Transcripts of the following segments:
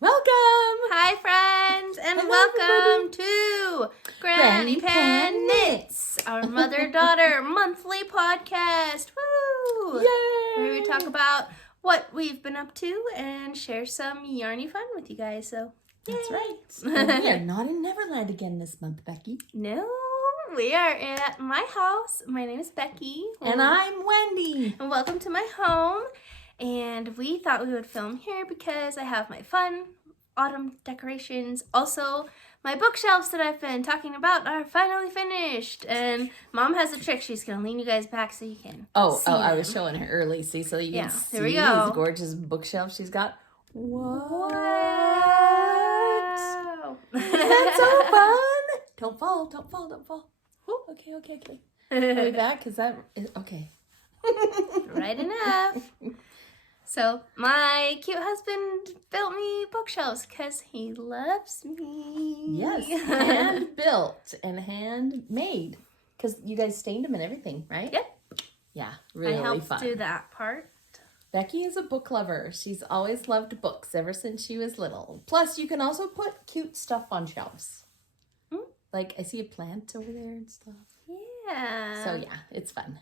Welcome! Hi, friends, and Hello, welcome to Granny Pan Knits, our mother-daughter monthly podcast. Woo! Yay! Where we talk about what we've been up to and share some yarny fun with you guys. So, That's yay. right. And we are not in Neverland again this month, Becky. No, we are at my house. My name is Becky. And I'm Wendy. And welcome to my home. And we thought we would film here because I have my fun autumn decorations. Also, my bookshelves that I've been talking about are finally finished. And Mom has a trick. She's going to lean you guys back so you can see I them. was showing her early, see, so you can see there we go. these gorgeous bookshelves she's got. What? Wow. That's so fun! Don't fall, don't fall, don't fall. Ooh, okay. Are we back? Because that is, okay. Right enough. So, my cute husband built me bookshelves because he loves me. Yes, hand built and handmade. Because you guys stained them and everything, right? Yep. Yeah, really I helped fun. do that part. Becky is a book lover. She's always loved books ever since she was little. Plus, you can also put cute stuff on shelves. Like, I see a plant over there and stuff. Yeah. So, yeah, it's fun.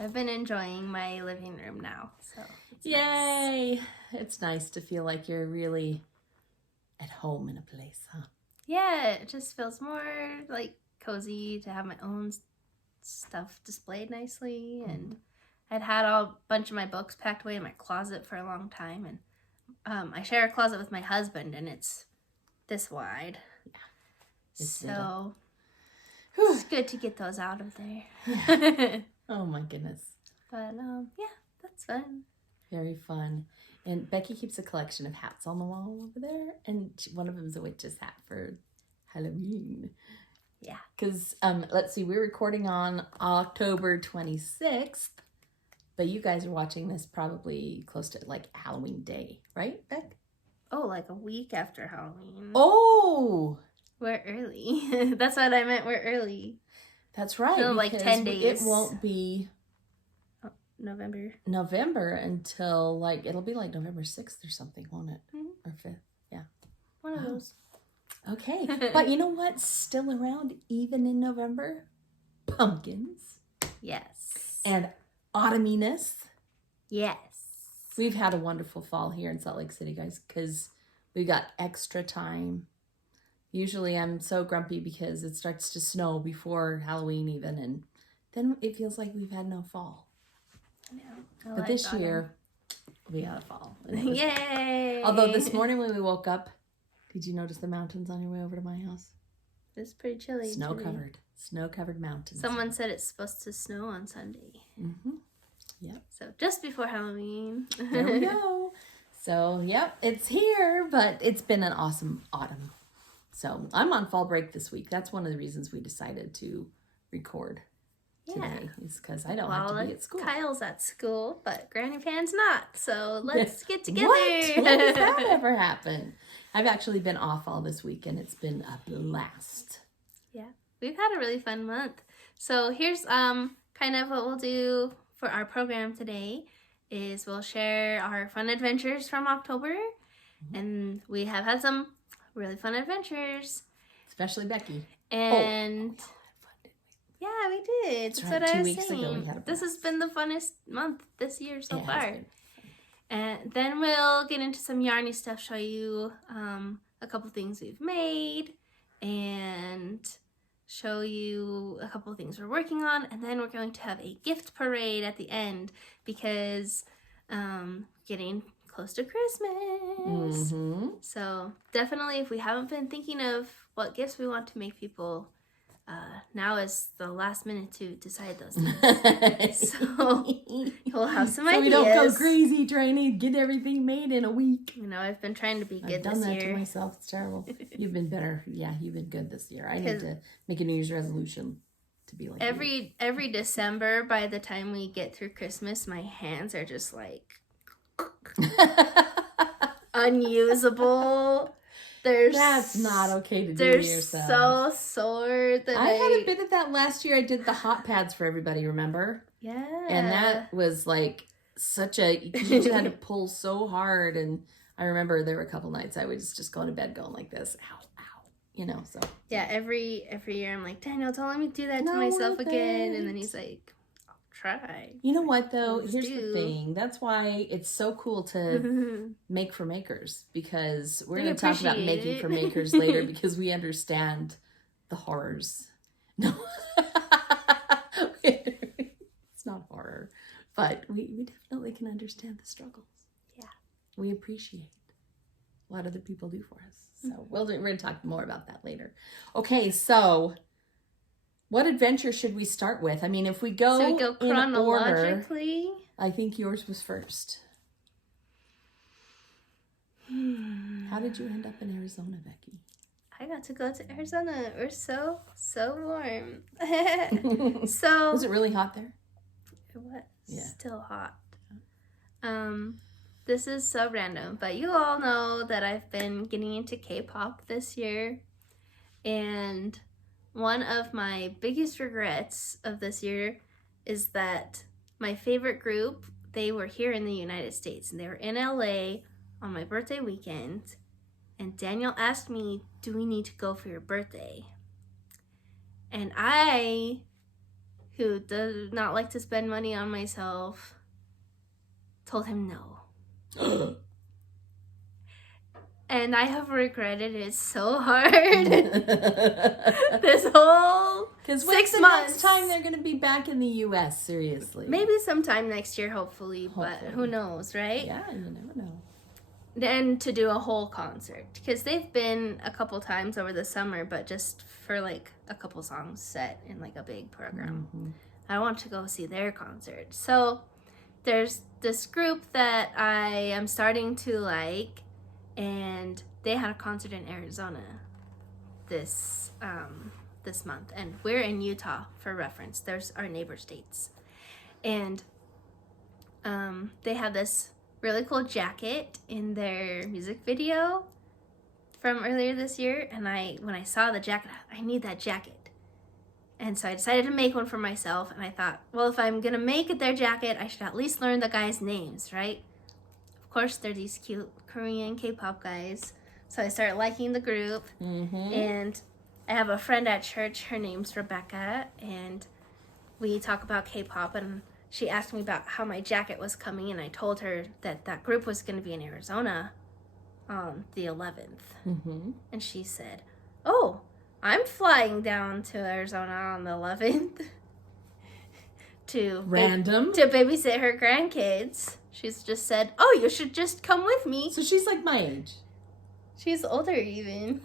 I've been enjoying my living room now. So it's Yay! nice. It's nice to feel like you're really at home in a place, huh? Yeah, it just feels more like cozy to have my own stuff displayed nicely. And I'd had a bunch of my books packed away in my closet for a long time. And I share a closet with my husband, and it's this wide. Yeah. It's So Whew. it's good to get those out of there. Yeah. Oh, my goodness. But yeah, that's fun. Very fun. And Becky keeps a collection of hats on the wall over there. And one of them is a witch's hat for Halloween. Yeah. Because, let's see, we're recording on October 26th. But you guys are watching this probably close to, like, Halloween Day. Right, Beck? Oh, like a week after Halloween. Oh! We're early. That's what I meant. We're early. That's right. So, like, 10 days. It won't be November until, like, it'll be like November 6th or something, won't it? Or 5th. Yeah. One of those. Okay. But you know what's still around even in November? Pumpkins. Yes. And autumniness. Yes. We've had a wonderful fall here in Salt Lake City, guys, because we got extra time. Usually I'm so grumpy because it starts to snow before Halloween even, and then it feels like we've had no fall. Yeah, But like this autumn. year, we had a fall. And it was Yay! Although this morning when we woke up, did you notice the mountains on your way over to my house? It's pretty chilly. Snow-covered mountains. Someone said it's supposed to snow on Sunday. Yep. So just before Halloween. There we go. So, yep, it's here, but it's been an awesome autumn. So, I'm on fall break this week. That's one of the reasons we decided to record today. Is because I don't have to be at school. Kyle's at school, but Granny Pan's not. So let's get together. What? When does that ever happen? I've actually been off all this week, and it's been a blast. Yeah, we've had a really fun month. So here's kind of what we'll do for our program today is we'll share our fun adventures from October, and we have had some really fun adventures. Especially Becky. And yeah, we did. That's right. what I 2 was weeks ago saying. we had a This has been the funnest month this year so It has far. been. And then we'll get into some yarny stuff, show you a couple things we've made, and show you a couple of things we're working on. And then we're going to have a gift parade at the end because getting close to Christmas. So definitely, if we haven't been thinking of what gifts we want to make people, now is the last minute to decide those things. So we'll have some ideas. So we don't go crazy trying to get everything made in a week. You know, I've been trying to be good I've done this that year. to myself. It's terrible. You've been better. Yeah, you've been good this year. I need to make a New Year's resolution to be like every December, by the time we get through Christmas, my hands are just like unusable. That's not okay to do to yourself. They're so sore that I had a bit of that last year. I did the hot pads for everybody, remember? Yeah. And that was like such a, because you just had to pull so hard, and I remember there were a couple nights I was just going to bed going like this, ow, ow, you know, so. Yeah, every year I'm like, Daniel, don't let me do that to myself again. And then he's like, I'll try. You know what, though? Please Here's do. the thing. That's why it's so cool to make for makers, because we're going to talk about making for makers later because we understand the horrors. No. It's not horror, but we definitely can understand the struggles. Yeah. We appreciate what other people do for us. So we're going to talk more about that later. Okay, so what adventure should we start with? I mean, if we go, chronologically. In order, I think yours was first. How did you end up in Arizona, Becky? I got to go to Arizona. We're so warm. So was it really hot there? It was Yeah. still hot. This is so random, but you all know that I've been getting into Kpop this year, and one of my biggest regrets of this year is that my favorite group, they were here in the United States, and they were in LA on my birthday weekend, and Daniel asked me, do we need to go for your birthday? And I, who does not like to spend money on myself, told him no. And I have regretted it so hard. This whole 6 months. Next time they're going to be back in the U.S., seriously. Maybe sometime next year, hopefully. But who knows, right? Yeah, you never know. And to do a whole concert. Because they've been a couple times over the summer, but just for like a couple songs set in like a big program. Mm-hmm. I want to go see their concert. So there's this group that I am starting to like, and they had a concert in Arizona this month, and we're in Utah for reference. There's our neighbor states, and they have this really cool jacket in their music video from earlier this year, and when I saw the jacket, I need that jacket. And so I decided to make one for myself, and I thought, well, if I'm going to make their jacket, I should at least learn the guys' names, right? Of course, they're these cute Korean K-pop guys. So I started liking the group, and I have a friend at church, her name's Rebecca, and we talk about K-pop, and she asked me about how my jacket was coming, and I told her that that group was going to be in Arizona on the 11th. And she said, oh, I'm flying down to Arizona on the 11th to babysit her grandkids. She's just said, oh, you should just come with me. So she's like my age. She's older even.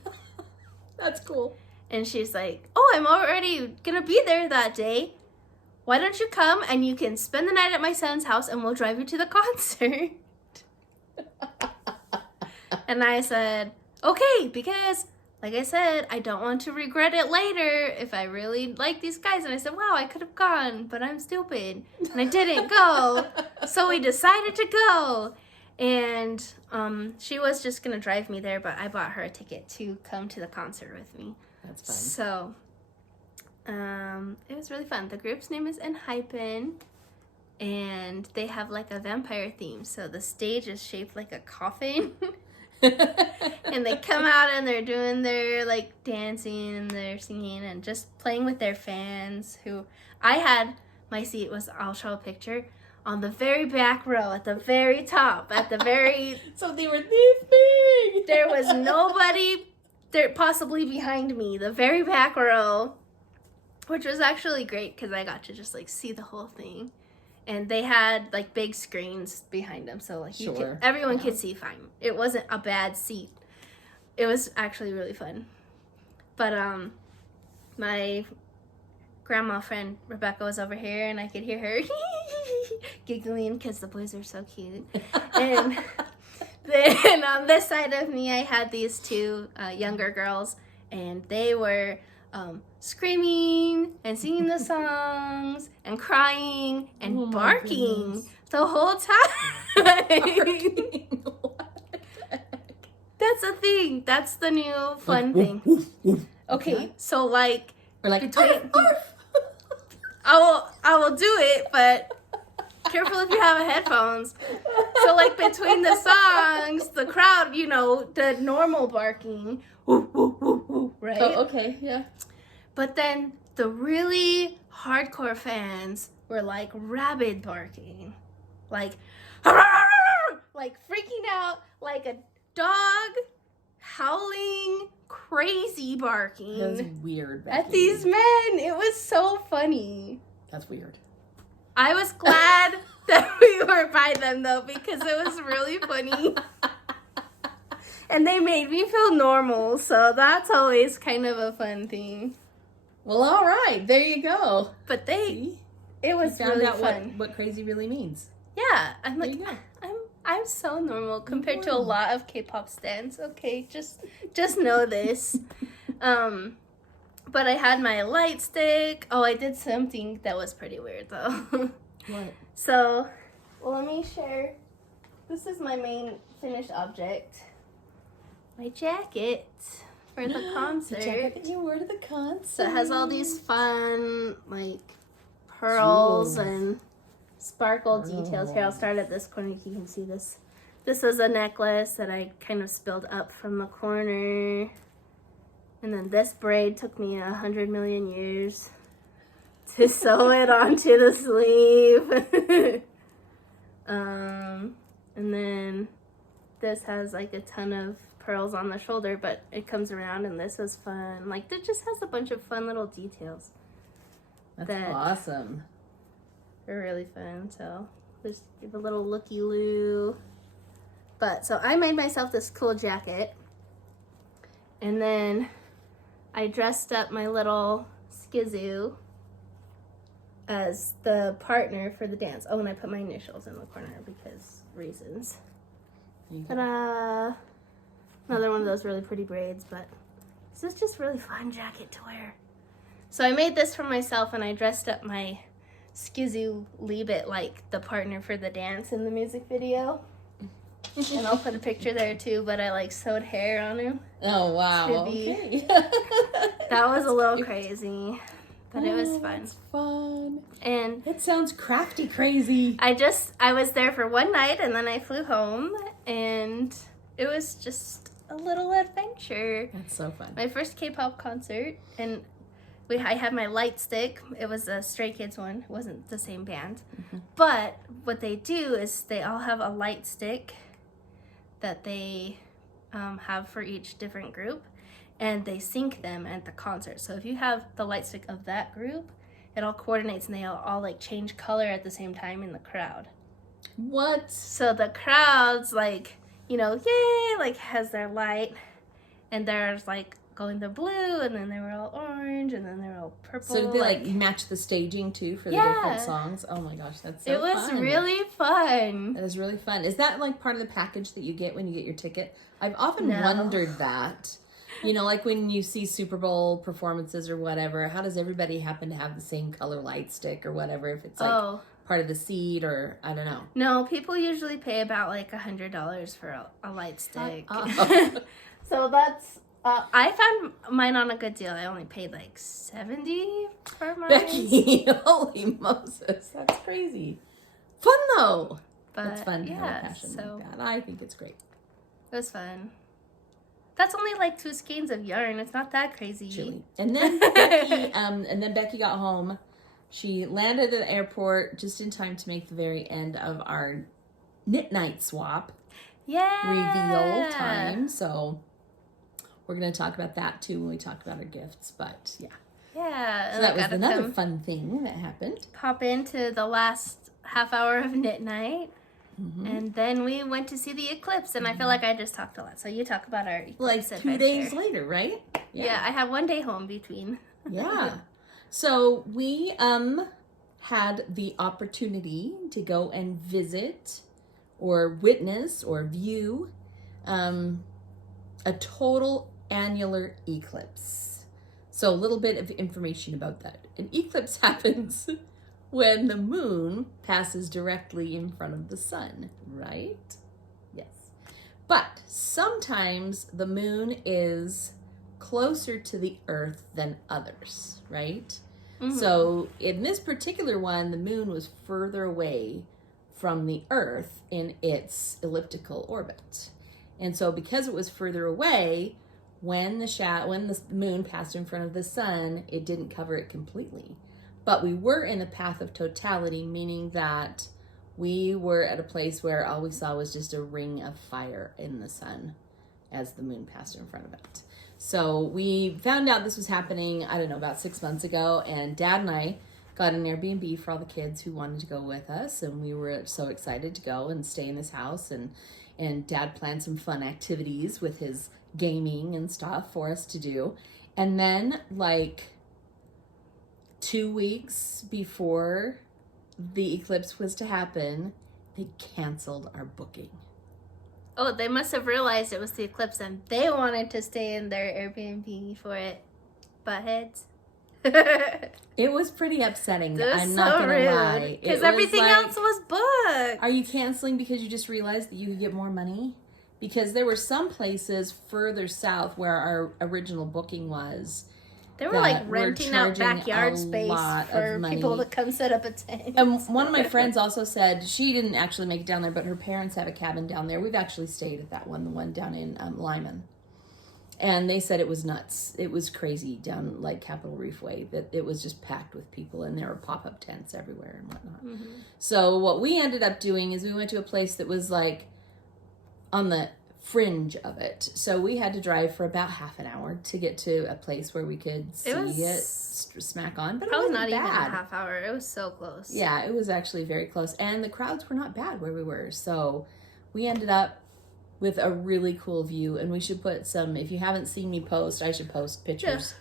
That's cool. And she's like, oh, I'm already going to be there that day. Why don't you come and you can spend the night at my son's house and we'll drive you to the concert. And I said, okay, because like I said, I don't want to regret it later if I really like these guys. And I said, wow, I could have gone, but I'm stupid. And I didn't go. So we decided to go. And she was just going to drive me there, but I bought her a ticket to come to the concert with me. That's fun. So it was really fun. The group's name is Houghton, and they have like a vampire theme. So the stage is shaped like a coffin. And they come out and they're doing their like dancing and they're singing and just playing with their fans. Who I had, my seat was, I'll show a picture, on the very back row at the very top, at the very so they were this big. There was nobody there possibly behind me, the very back row, which was actually great because I got to just like see the whole thing. And they had like big screens behind them, so like everyone could see fine. It wasn't a bad seat. It was actually really fun. But my grandma friend Rebecca was over here, and I could hear her giggling because the boys are so cute. And then on this side of me, I had these two younger girls, and they were screaming and singing the songs and crying and barking the whole time. That's a thing. That's the new fun thing. Okay, so like, we're like, I will do it, but careful if you have headphones. So, like, between the songs, the crowd, you know, the normal barking, woo, woo, woo, woo, right? Oh, okay, yeah. But then the really hardcore fans were, like, rabid barking. Like, like freaking out, like a dog howling, crazy barking. That was weird, Becky. At these men. It was so funny. That's weird. I was glad that we were by them, though, because it was really funny. And they made me feel normal, so that's always kind of a fun thing. Well, all right. There you go. But See? It was You found really out fun. what crazy really means. Yeah, I'm There like, you go. I'm so normal compared to a lot of K-pop stans. Okay, just know this. But I had my light stick. Oh, I did something that was pretty weird though. What? So, well, let me share. This is my main finished object. My jacket for the concert. The jacket that you wore to the concert. So it has all these fun, like, pearls Jewels. and sparkle details. Here, I'll start at this corner. You can see this. This was a necklace that I kind of spilled up from the corner. And then this braid took me 100 million years to sew it onto the sleeve. And then this has like a ton of pearls on the shoulder, but it comes around, and this was fun. Like, it just has a bunch of fun little details. That's awesome. They're really fun. So just give a little looky-loo. But so I made myself this cool jacket, and then I dressed up my little Skizoo as the partner for the dance. Oh, and I put my initials in the corner because reasons. Ta-da! Another one of those really pretty braids, but this is just really fun jacket to wear. So I made this for myself, and I dressed up my Skizoo Leave-It like the partner for the dance in the music video. And I'll put a picture there too, but I like sewed hair on him. Oh, wow. Okay. Okay. That was a little crazy, but it was fun. That's fun. And It sounds crafty crazy. I was there for one night, and then I flew home, and it was just a little adventure. That's so fun. My first K-pop concert, and I had my light stick. It was a Stray Kids one. It wasn't the same band. Mm-hmm. But what they do is they all have a light stick that they have for each different group, and they sync them at the concert. So if you have the light stick of that group, it all coordinates, and they all like change color at the same time in the crowd. What? So the crowd's like, you know, yay, like has their light, and there's like going the blue, and then they were all orange, and then they were all purple. So did they like match the staging too for the different songs? Oh my gosh, that's so fun. It was really fun. That is really fun. Is that like part of the package that you get when you get your ticket? I've often wondered that. You know, like when you see Super Bowl performances or whatever, how does everybody happen to have the same color light stick or whatever, if it's like part of the seat or I don't know. No, people usually pay about like $100 for a light stick. So that's I found mine on a good deal. I only paid like $70 for mine. Becky, holy Moses, that's crazy. Fun though. But it's fun to have a yeah, passion so like that. I think it's great. it was fun. That's only like 2 skeins of yarn. It's not that crazy. Chilly. And then Becky got home. She landed at the airport just in time to make the very end of our knit night swap reveal time. So we're going to talk about that too when we talk about our gifts. But yeah. Yeah. So that was another fun thing that happened. Pop into the last half hour of knit night. Mm-hmm. And then we went to see the eclipse, and I feel like I just talked a lot. So you talk about our eclipse Like 2 adventure. days later, right? Yeah, I had 1 day home between. Yeah. So we had the opportunity to go and visit or witness or view a total annular eclipse. So a little bit of information about that. An eclipse happens when the moon passes directly in front of the sun, right? Yes. But sometimes the moon is closer to the earth than others, right? Mm-hmm. So in this particular one, the moon was further away from the Earth in its elliptical orbit. And so because it was further away, when the moon passed in front of the sun, it didn't cover it completely. But we were in the path of totality, meaning that we were at a place where all we saw was just a ring of fire in the sun as the moon passed in front of it. So we found out this was happening, I don't know, about 6 months ago, and Dad and I got an Airbnb for all the kids who wanted to go with us, and we were so excited to go and stay in this house, and Dad planned some fun activities with his gaming and stuff for us to do. And then, like 2 weeks before the eclipse was to happen, they canceled our booking. Oh, they must have realized it was the eclipse and they wanted to stay in their Airbnb for it. Buttheads. It was pretty upsetting. That was I'm so not gonna rude, lie. because everything like, else was booked. Are you canceling because you just realized that you could get more money? Because there were some places further south where our original booking was. They were like renting out backyard space for people to come set up a tent. And one of my friends also said she didn't actually make it down there, but her parents have a cabin down there. We've actually stayed at that one, the one down in Lyman. And they said it was nuts. It was crazy down like Capitol Reef Way, that it was just packed with people and there were pop-up tents everywhere and whatnot. Mm-hmm. So what we ended up doing is we went to a place that was like on the fringe of it. So we had to drive for about half an hour to get to a place where we could see it smack on. But probably it wasn't not bad. Even a half hour. It was so close. Yeah, it was actually very close. And the crowds were not bad where we were. So we ended up with a really cool view. And we should put some, if you haven't seen me post, I should post pictures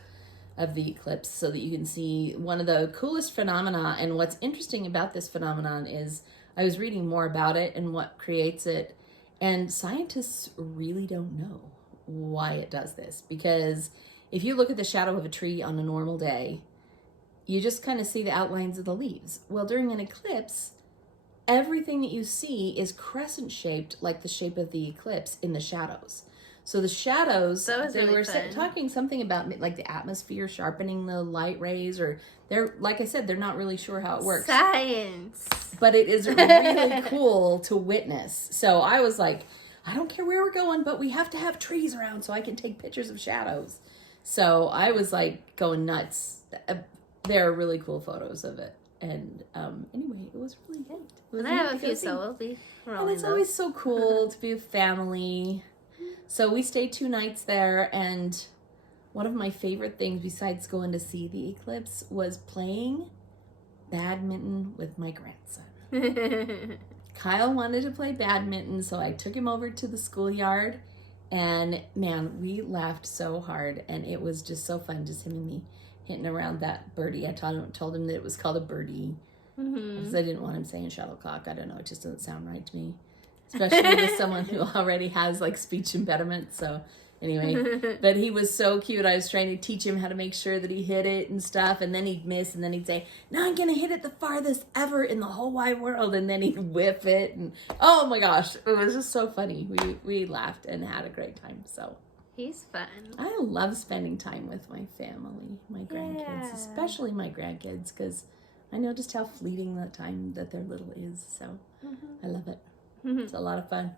of the eclipse so that you can see one of the coolest phenomena. And what's interesting about this phenomenon is I was reading more about it and what creates it. And scientists really don't know why it does this. Because if you look at the shadow of a tree on a normal day, you just kind of see the outlines of the leaves. Well, during an eclipse, everything that you see is crescent shaped like the shape of the eclipse in the shadows. So the shadows, they were talking something about like the atmosphere sharpening the light rays, or they're, like I said, they're not really sure how it works. Science. But it is really cool to witness. So I was like, I don't care where we're going, but we have to have trees around so I can take pictures of shadows. So I was like going nuts. There are really cool photos of it. And anyway, it was really good. I have a few, so we'll be rolling. And it's always so cool to be with family. So we stayed 2 nights there, and one of my favorite things besides going to see the eclipse was playing badminton with my grandson. Kyle wanted to play badminton, so I took him over to the schoolyard, and man, we laughed so hard, and it was just so fun, just him and me hitting around that birdie. I told him that it was called a birdie, because I didn't want him saying shuttlecock. I don't know, it just doesn't sound right to me, especially with someone who already has like speech impediment. So anyway, but he was so cute. I was trying to teach him how to make sure that he hit it and stuff, and then he'd miss, and then he'd say, "Now I'm gonna hit it the farthest ever in the whole wide world," and then he'd whip it, and oh my gosh, it was just so funny. We laughed and had a great time. So he's fun. I love spending time with my family, my grandkids, especially my grandkids, because I know just how fleeting the time that they're little is. So I love it. It's a lot of fun.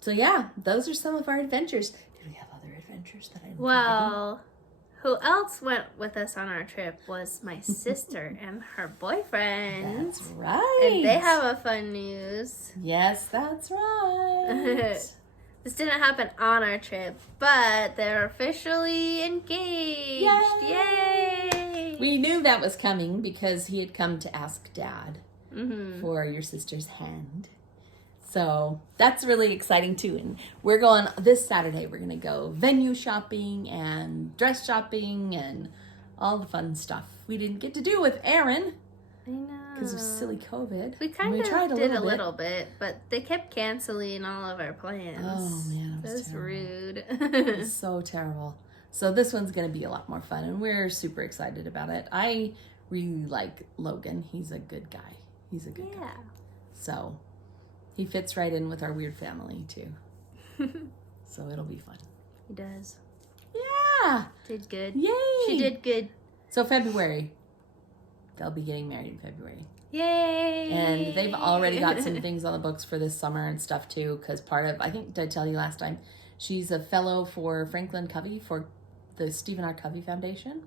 So yeah, those are some of our adventures. Did we have other adventures that I loved? Well, who else went with us on our trip was my sister and her boyfriend. That's right. And they have a fun news. Yes, that's right. This didn't happen on our trip, but they're officially engaged. Yay! We knew that was coming because he had come to ask Dad for your sister's hand. So that's really exciting too. And we're going this Saturday. We're going to go venue shopping and dress shopping and all the fun stuff we didn't get to do with Aaron. I know. Because of silly COVID. We kind of did a little bit, but they kept canceling all of our plans. Oh, man. That was rude. It was so terrible. So this one's going to be a lot more fun, and we're super excited about it. I really like Logan. He's a good guy. He's a good guy. So he fits right in with our weird family, too. So it'll be fun. He does. Yeah. Did good. Yay. She did good. So February. they'll be getting married in February. Yay! And they've already got some things on the books for this summer and stuff too, because part of, I think, did I tell you last time, she's a fellow for Franklin Covey for the Stephen R. Covey Foundation.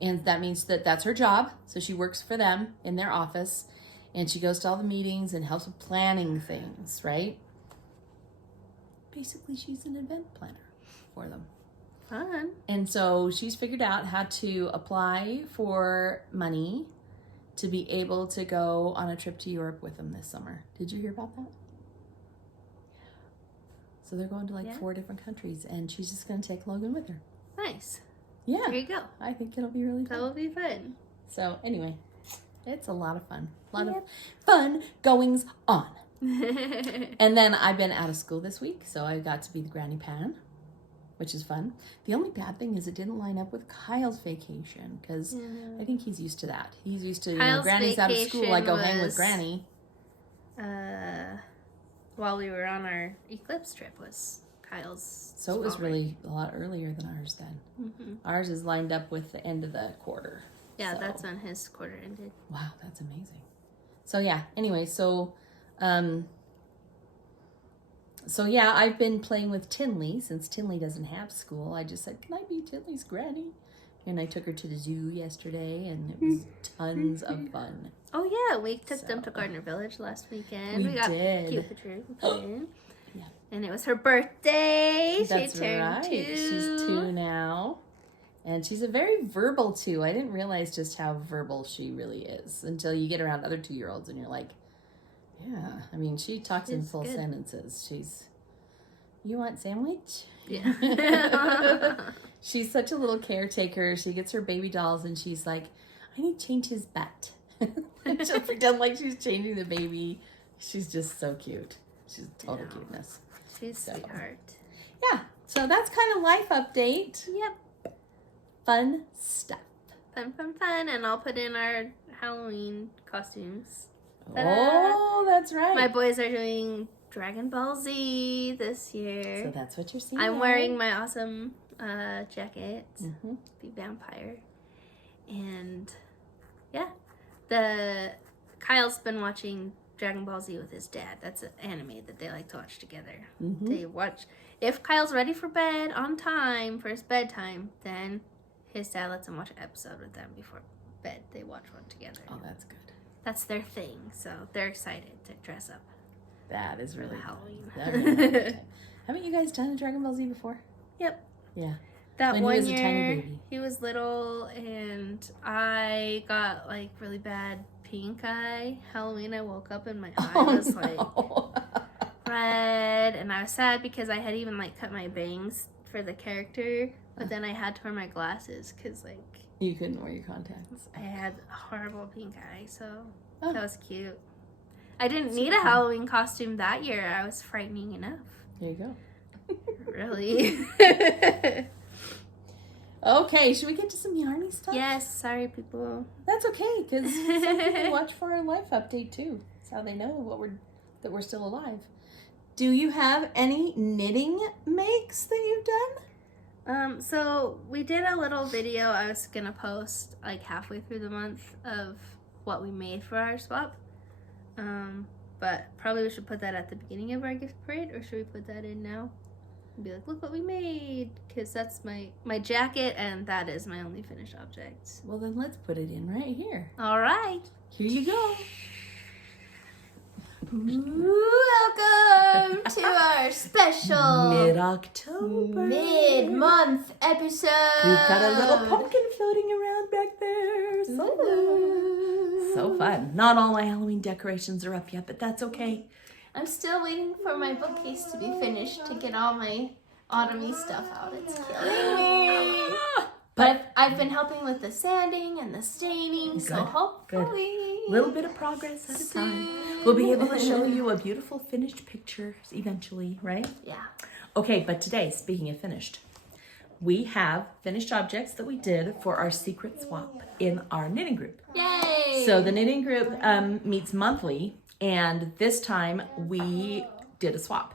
And that means that that's her job. So she works for them in their office, and she goes to all the meetings and helps with planning things, right? Basically, she's an event planner for them. Fun. And so she's figured out how to apply for money to be able to go on a trip to Europe with them this summer. Did you hear about that? So they're going to like 4 different countries, and she's just going to take Logan with her. Nice. Yeah. There you go. I think it'll be really fun. That will be fun. So anyway, it's a lot of fun. A lot of fun goings on. And then I've been out of school this week, so I got to be the Granny Pan, which is fun. The only bad thing is it didn't line up with Kyle's vacation, because I think he's used to that. He's used to, Granny's out of school, I go hang with Granny. While we were on our Eclipse trip was Kyle's. So it was really a lot earlier than ours then. Mm-hmm. Ours is lined up with the end of the quarter. Yeah, so. That's when his quarter ended. Wow, that's amazing. So yeah, anyway, so yeah, I've been playing with Tinley since Tinley doesn't have school. I just said, can I be Tinley's granny? And I took her to the zoo yesterday, and it was tons of fun. Oh yeah, we took them to Gardner Village last weekend. We got did. cute pictures with them. Yeah. And it was her birthday. That's she turned right. 2. She's 2 now. And she's a very verbal 2. I didn't realize just how verbal she really is until you get around other 2-year-olds and you're like, yeah. I mean, she talks in full sentences. You want sandwich? Yeah. She's such a little caretaker. She gets her baby dolls and she's like, I need to change his butt. She'll pretend like she's changing the baby. She's just so cute. She's total cuteness. She's a sweetheart. Yeah. So that's kind of life update. Yep. Fun stuff. Fun. And I'll put in our Halloween costumes. Oh, that's right. My boys are doing Dragon Ball Z this year. So that's what you're seeing. I'm wearing my awesome jacket, be vampire. And yeah, Kyle's been watching Dragon Ball Z with his dad. That's an anime that they like to watch together. They watch, if Kyle's ready for bed on time for his bedtime, then his dad lets him watch an episode with them before bed. They watch one together. Oh, that's good. That's their thing, so they're excited to dress up. That is really Halloween. Haven't you guys done a Dragon Ball Z before? Yep. Yeah. That when one he was year, a tiny baby. He was little, and I got like really bad pink eye. Halloween, I woke up and my eye was like red, and I was sad because I had even like cut my bangs for the character, but then I had to wear my glasses because like you couldn't wear your contacts. I had a horrible pink eye, so that was cute. I didn't need a Halloween costume that year. I was frightening enough. There you go. Really? Okay, should we get to some yarny stuff? Yes, sorry people. That's okay, because some people watch for our life update too. That's how they know that we're still alive. Do you have any knitting makes that you've done? So we did a little video I was gonna post like halfway through the month of what we made for our swap. But probably we should put that at the beginning of our gift parade, or should we put that in now? And be like, look what we made, because that's my jacket, and that is my only finished object. Well, then let's put it in right here. All right. Here you go. Welcome to our special mid-month episode. We've got a little pumpkin floating around back there. So fun. Not all my Halloween decorations are up yet, but that's okay. I'm still waiting for my bookcase to be finished to get all my autumny stuff out. It's killing me. But I've been helping with the sanding and the staining, so hopefully... A little bit of progress at a time. We'll be able to show you a beautiful finished picture eventually, right? Yeah. Okay, but today, speaking of finished, we have finished objects that we did for our secret swap in our knitting group. Yay! So the knitting group meets monthly, and this time we did a swap.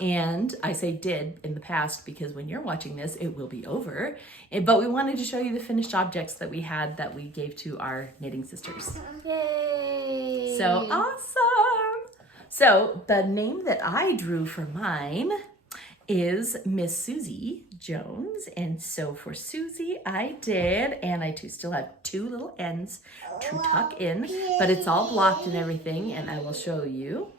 And I say did in the past because when you're watching this, it will be over. But we wanted to show you the finished objects that we had that we gave to our knitting sisters. Yay! So awesome! So the name that I drew for mine is Miss Susie Jones. And so for Susie, I did, and I still have 2 little ends to tuck in, but it's all blocked and everything, and I will show you.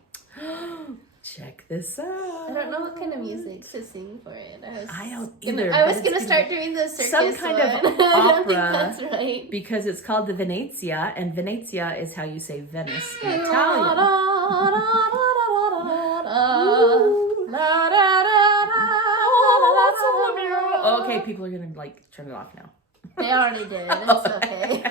Check this out. I don't know what kind of music to sing for it. I don't either. I was gonna start doing the circus some kind one. of opera. I don't think that's right. Because it's called the Venezia, and Venezia is how you say Venice in Italian. Okay, people are gonna like turn it off now. They already did. It's okay.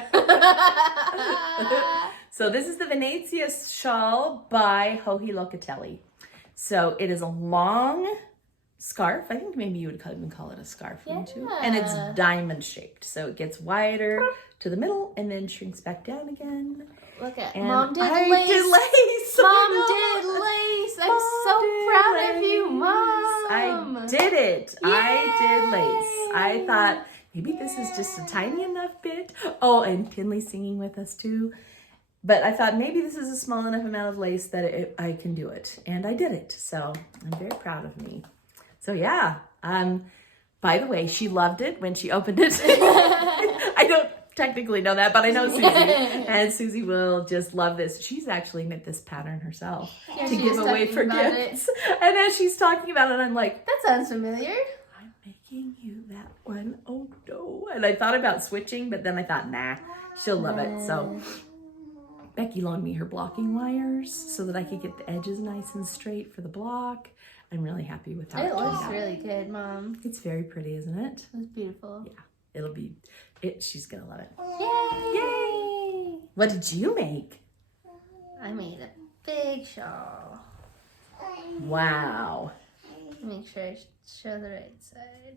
So this is the Venezia shawl by Locatelli. So it is a long scarf. I think maybe you would even call it a scarf, wouldn't you? And it's diamond shaped. So it gets wider to the middle and then shrinks back down again. Look at and Mom did lace. Mom did lace. I'm so proud of you, Mom. I did it. Yay. I did lace. I thought maybe this is just a tiny enough bit. Oh, and Kinley's singing with us too. But I thought maybe this is a small enough amount of lace that I can do it. And I did it. So I'm very proud of me. So yeah. By the way, she loved it when she opened it. I don't technically know that, but I know Susie. And Susie will just love this. She's actually knit this pattern herself to give away for gifts. And as she's talking about it, I'm like, that sounds familiar. I'm making you that one. Oh no. And I thought about switching, but then I thought, nah, she'll love it. So Becky loaned me her blocking wires so that I could get the edges nice and straight for the block. I'm really happy with how it turned out. It looks really good, Mom. It's very pretty, isn't it? It's beautiful. Yeah, it'll be it. She's gonna love it. Yay! Yay! What did you make? I made a big shawl. Wow. Make sure I show the right side.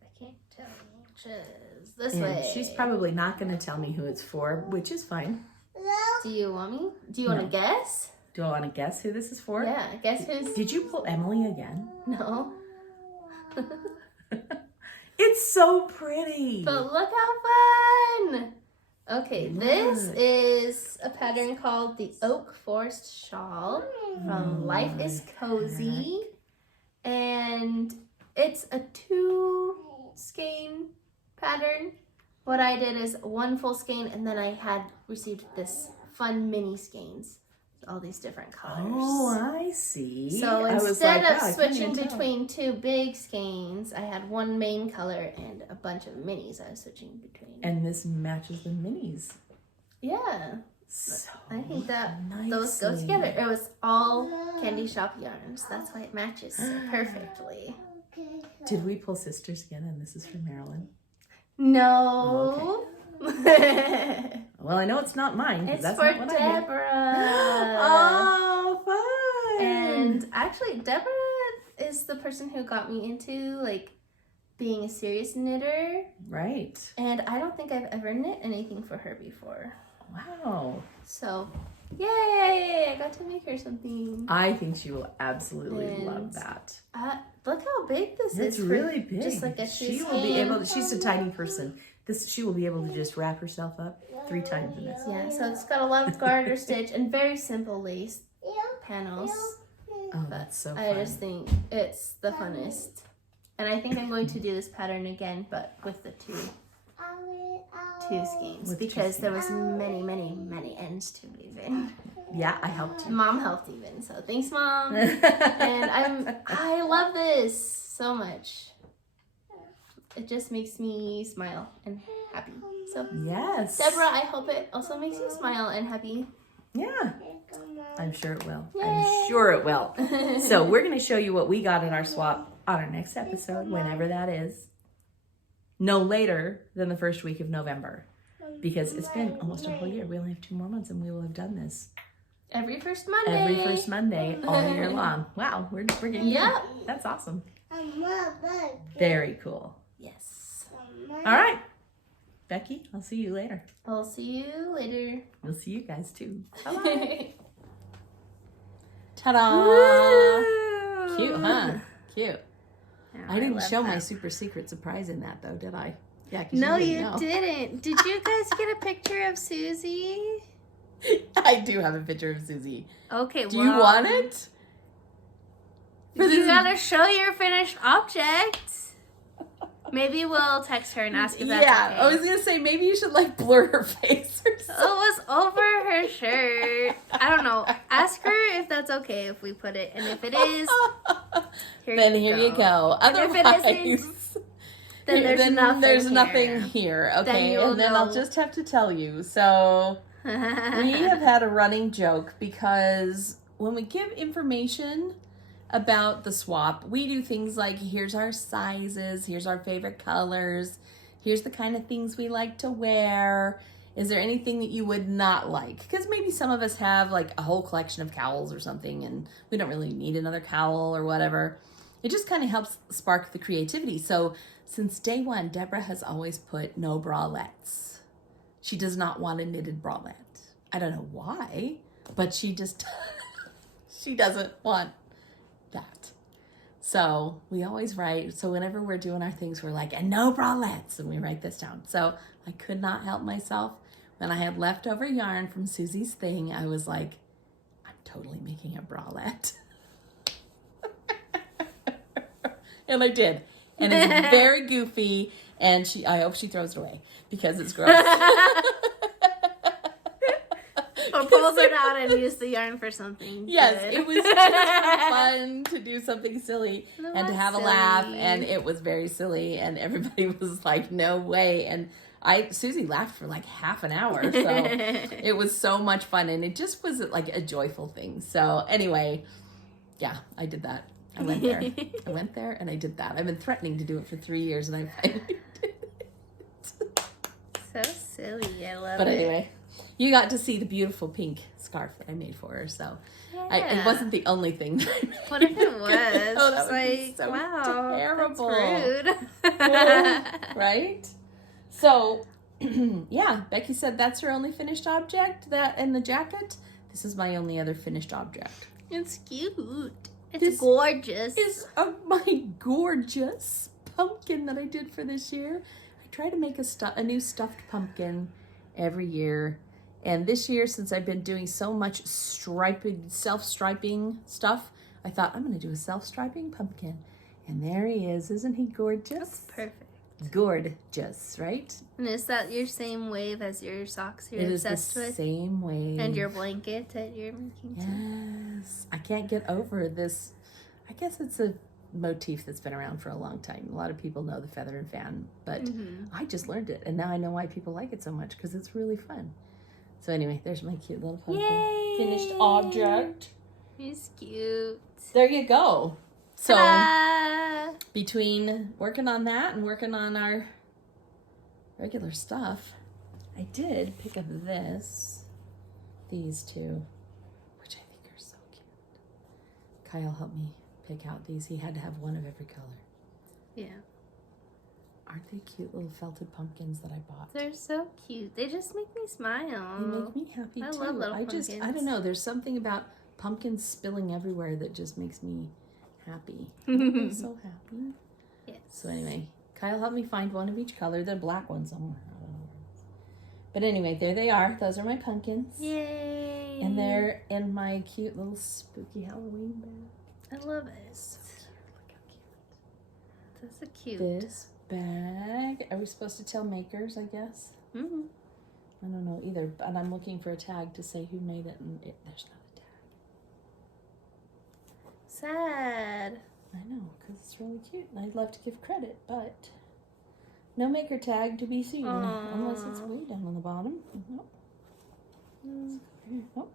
I can't tell which is this way. She's probably not going to tell me who it's for, which is fine. Do you want me? Do you want to guess? Do I want to guess who this is for? Yeah, guess who's... Did you pull Emily again? No. It's so pretty. But look how fun! Okay, this is a pattern called the Oak Forest Shawl from Life is Cozy. And it's a 2 skein pattern. What I did is 1 full skein, and then I had received this fun mini skeins. All these different colors. Oh, I see. So instead of switching between 2 big skeins, I had 1 main color and a bunch of minis I was switching between. And this matches the minis. Yeah. So I think that nicely. those go together. It was all candy shop yarns. That's why it matches so perfectly. Did we pull sisters again? And this is from Marilyn. No. Oh, okay. Well, I know it's not mine. It's that's for not what Deborah. Oh, fun! And actually, Deborah is the person who got me into being a serious knitter. Right. And I don't think I've ever knit anything for her before. Wow. So, yay! I got to make her something. I think she will absolutely love that. Look how big this is. It's really big. Just like a she will be able to, she's a tiny person. She will be able to just wrap herself up 3 times in this. Yeah, so it's got a lot of garter stitch and very simple lace panels. Oh, that's so fun. I just think it's the funnest. And I think I'm going to do this pattern again, but with the two skeins. Because there was many ends to weave in. Yeah, I helped you. Mom helped even, so thanks, Mom. And I love this so much. It just makes me smile and happy. So yes, Deborah, I hope it also makes you smile and happy. Yeah, I'm sure it will. Yay. I'm sure it will. So we're going to show you what we got in our swap on our next episode, whenever that is. No later than the first week of November, because it's been almost a whole year. We only have 2 more months, and we will have done this every first Monday. Every first Monday all year long. Wow, we're getting good. That's awesome. Very cool. Yes. All right, Becky, I'll see you later. I'll see you later. We'll see you guys too. Bye-bye. Ta-da! Cute, huh? Cute. Oh, I didn't love show my that. super secret surprise in that, though, did I? Yeah, 'cause No, you you didn't know. didn't. Did you guys get a picture of Susie? I do have a picture of Susie. Okay, Do you want it? You gotta show your finished object. Maybe we'll text her and ask if that's okay. I was gonna say maybe you should like blur her face or something. It was over her shirt. I don't know. Ask her if that's okay if we put it, and if it is, then here you go. And Otherwise, if it isn't, then there's nothing here. Okay, Then you'll and then know. I'll just have to tell you. So we have had a running joke because when we give information about the swap, we do things like, here's our sizes, here's our favorite colors, here's the kind of things we like to wear. Is there anything that you would not like? Because maybe some of us have like a whole collection of cowls or something and we don't really need another cowl or whatever. It just kind of helps spark the creativity. So since day one, Deborah has always put no bralettes. She does not want a knitted bralette. I don't know why, but she just, she doesn't want that. So we always write, so whenever we're doing our things, we're like, and no bralettes, and we write this down. So I could not help myself. When I had leftover yarn from Susie's thing, I was like, I'm totally making a bralette. And I did. And it's very goofy, and I hope she throws it away because it's gross. Or pulls it out and use the yarn for something. Yes, good. it was just fun to do something silly and to have a laugh, silly. and it was very silly, and everybody was like, no way. And Susie laughed for like half an hour, so it was so much fun, and it just was like a joyful thing. So anyway, yeah, I did that. I went there and I did that. I've been threatening to do it for 3 years, and I finally did it. So silly. I love it. But anyway, you got to see the beautiful pink scarf that I made for her, so it wasn't the only thing that I made. What if it was? Oh, that Just would be like, so wow, terrible. that's rude. Right? So, yeah, Becky said that's her only finished object, that and the jacket. This is my only other finished object. It's cute. It's This gorgeous. Is my gorgeous pumpkin that I did for this year. I try to make a new stuffed pumpkin every year. And this year, since I've been doing so much self-striping stuff, I thought I'm going to do a self-striping pumpkin. And there he is. Isn't he gorgeous? That's perfect. Gourd-geous, right? And is that your same wave as your socks you're It is obsessed the with? same way. And your blanket that you're making too? Yes. I can't get over this. I guess it's a motif that's been around for a long time. A lot of people know the feather and fan, but I just learned it. And now I know why people like it so much, because it's really fun. So anyway, there's my cute little pumpkin. Yay! Finished object. He's cute. There you go. So Ta-da! between working on that and working on our regular stuff, I did pick up these two, which I think are so cute. Kyle helped me pick out these. He had to have one of every color. Yeah. Aren't they cute little felted pumpkins that I bought? They're so cute. They just make me smile. They make me happy I too. love little I pumpkins. don't know. There's something about pumpkins spilling everywhere that just makes me happy. I'm so happy. Yes. So anyway, Kyle helped me find one of each color. The black one somewhere. I don't know where it is. But anyway, there they are. Those are my pumpkins. Yay. And they're in my cute little spooky Halloween bag. I love it. So cute. Look how cute. That's a cute. This bag. Are we supposed to tell makers, I guess? Mm-hmm. I don't know either. But I'm looking for a tag to say who made it, and there's not a tag. Sad. I know, because it's really cute, and I'd love to give credit, but no maker tag to be seen, unless it's way down on the bottom. Nope. Nope.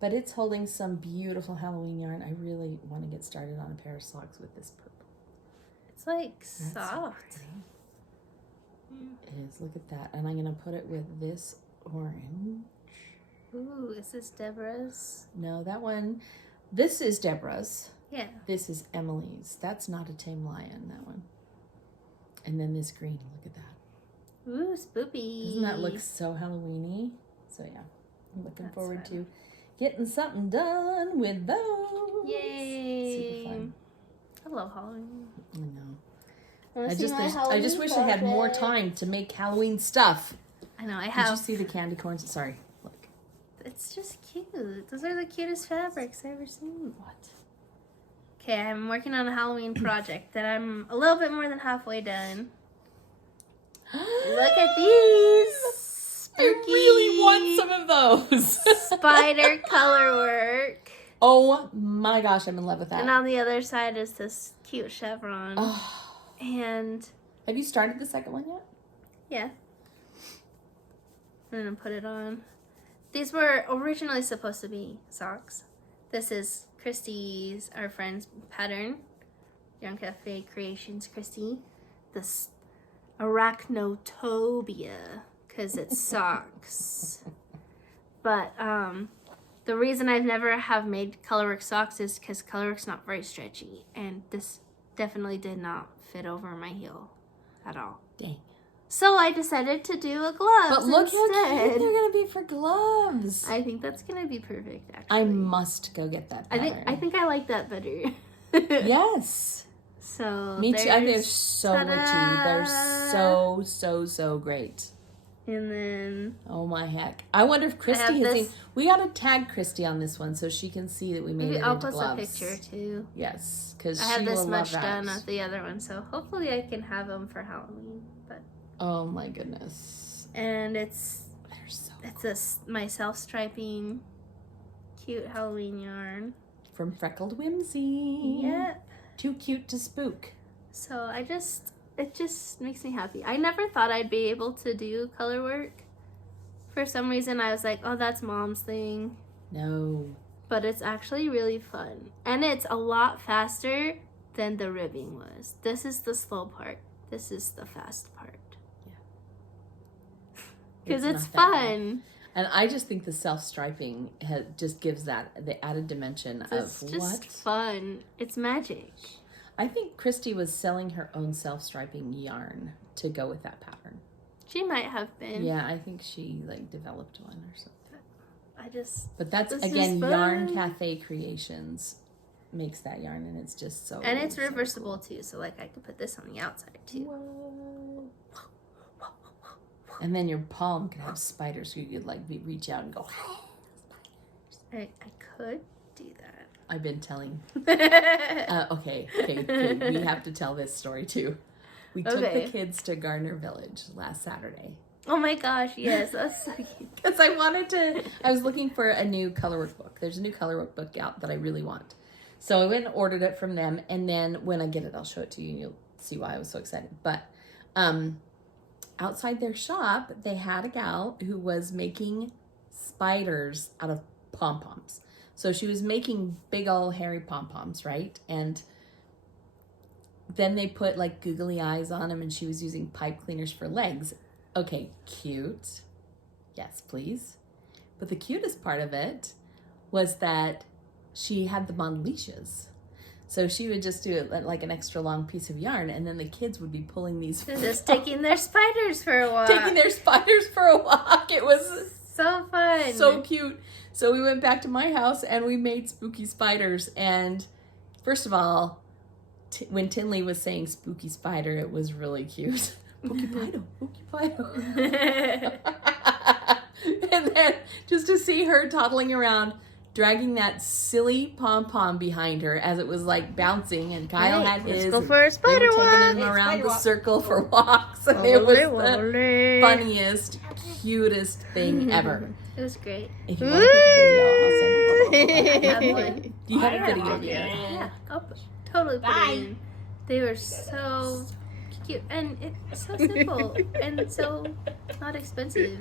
But it's holding some beautiful Halloween yarn. I really want to get started on a pair of socks with this purple. It's like That's so soft. pretty. It is. Look at that. And I'm going to put it with this orange. Ooh, is this Deborah's? No, that one. This is Deborah's. Yeah. This is Emily's. That's not a tame lion, that one. And then this green. Look at that. Ooh, spoopy. Doesn't that look so Halloween-y? So yeah, I'm looking That's forward fun. to getting something done with those. Yay! Super fun. I love Halloween. I know. Wanna I see just, my I Halloween just wish I had more project? time to make Halloween stuff. I know, I Did have. you see the candy corns? Sorry, look. It's just cute. Those are the cutest fabrics I've ever seen. What? Okay, I'm working on a Halloween project that I'm a little bit more than halfway done. Look at these! Spooky I really want some of those. spider color work. Oh my gosh, I'm in love with that. And on the other side is this cute chevron. Oh. And Have you started the second one yet? yeah. I'm gonna put it on. These were originally supposed to be socks. This is Christy's, our friend's pattern. Yarn Cafe Creations, Christy. This Arachnotoebia, because it's socks. But the reason I've never have made colorwork socks is because colorwork's not very stretchy, and this definitely did not fit over my heel at all. Dang. So I decided to do a glove. But look how instead. cute they're gonna be for gloves. I think that's gonna be perfect. Actually, I must go get that pattern. I think I like that better. Yes. So Me too. I think they're there's- so ta-da! witchy. They're so great. And then Oh my heck. I wonder if Christy have has this- seen. We gotta tag Christy on this one so she can see that we made maybe it I'll into post gloves. a picture too. Yes, because I she have this will much love that. done of the other one, so hopefully I can have them for Halloween. But Oh my goodness. and it's They're so my self-striping cute Halloween yarn. from Freckled Whimsy. Yep. Too cute to spook. So it just makes me happy. I never thought I'd be able to do color work. For some reason I was like, oh, that's mom's thing. No. But it's actually really fun. And it's a lot faster than the ribbing was. This is the slow part. This is the fast part. Because it's not that bad. fun. And I just think the self-striping just gives that the added dimension It's of just what? fun. It's magic. I think Christy was selling her own self-striping yarn to go with that pattern. She might have been. Yeah, I think she like developed one or something. But that's This again is fun. Yarn Cafe Creations makes that yarn, and it's just so. And it's so reversible cool. too, so like I could put this on the outside too. What? And then your palm could have spiders, so you could like reach out and go. I could do that. I've been telling. Okay. We have to tell this story too. We took Okay. the kids to Gardner Village last Saturday. Oh my gosh, yes, that's so cute. Because I was looking for a new colorwork book. There's a new colorwork book out that I really want. So I went and ordered it from them. And then when I get it, I'll show it to you and you'll see why I was so excited. But outside their shop, they had a gal who was making spiders out of pom-poms. So she was making big old hairy pom-poms, right? And then they put like googly eyes on them, and she was using pipe cleaners for legs. Okay, cute. Yes, please. But the cutest part of it was that she had them on leashes. So she would just do it like an extra long piece of yarn, and then the kids would be pulling these. They're just taking their spiders for a walk. Taking their spiders for a walk. It was so fun. so cute. So we went back to my house and we made spooky spiders. And first of all, when Tinley was saying spooky spider, it was really cute. Spooky Pido, spooky Pido. And then just to see her toddling around, dragging that silly pom-pom behind her as it was like bouncing, and Kyle Right, had his. let's go for a spider They were taking walk. him around Spider the walk. circle for walks. And it was the Wobbly. funniest, cutest thing ever. It was great. If you want to put the video, I'll send it. I have one. Do you have a video of yours? Yeah, I'll totally put Bye. it in. They were so cute, and it's so simple and so not expensive.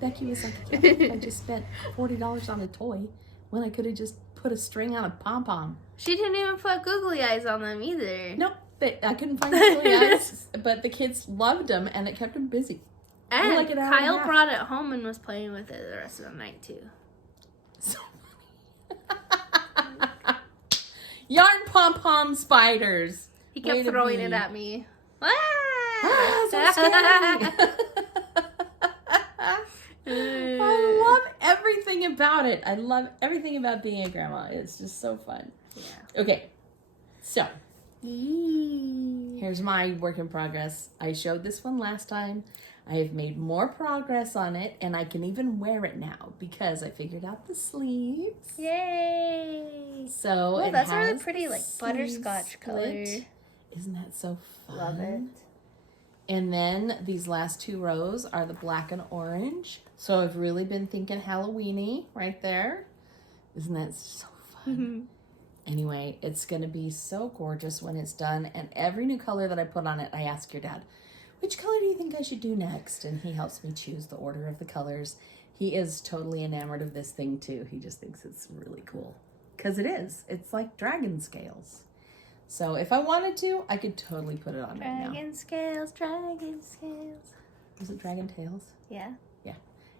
Becky was like, I can't believe I just spent $40 on a toy when I could have just put a string on a pom-pom. She didn't even put googly eyes on them either. Nope, I couldn't find silly eyes, but the kids loved them and it kept them busy. And like an hour and a Kyle half. brought it home and was playing with it the rest of the night too. So funny. Yarn pom-pom spiders. He kept Way to throwing be. it at me. Ah, so scary. I love everything about it. I love everything about being a grandma. It's just so fun. Yeah. Okay, so here's my work in progress. I showed this one last time. I have made more progress on it, and I can even wear it now because I figured out the sleeves. Yay! So Oh, it that's a has really pretty, like, the butterscotch sleeve color. split. Isn't that so fun? Love it. And then these last two rows are the black and orange. So I've really been thinking Halloween-y right there. Isn't that so fun? Anyway, it's going to be so gorgeous when it's done. And every new color that I put on it, I ask your dad, which color do you think I should do next? And he helps me choose the order of the colors. He is totally enamored of this thing too. He just thinks it's really cool. Because it is. It's like dragon scales. So if I wanted to, I could totally put it on right now. Dragon scales, dragon scales. Was it dragon tails? Yeah. Yeah.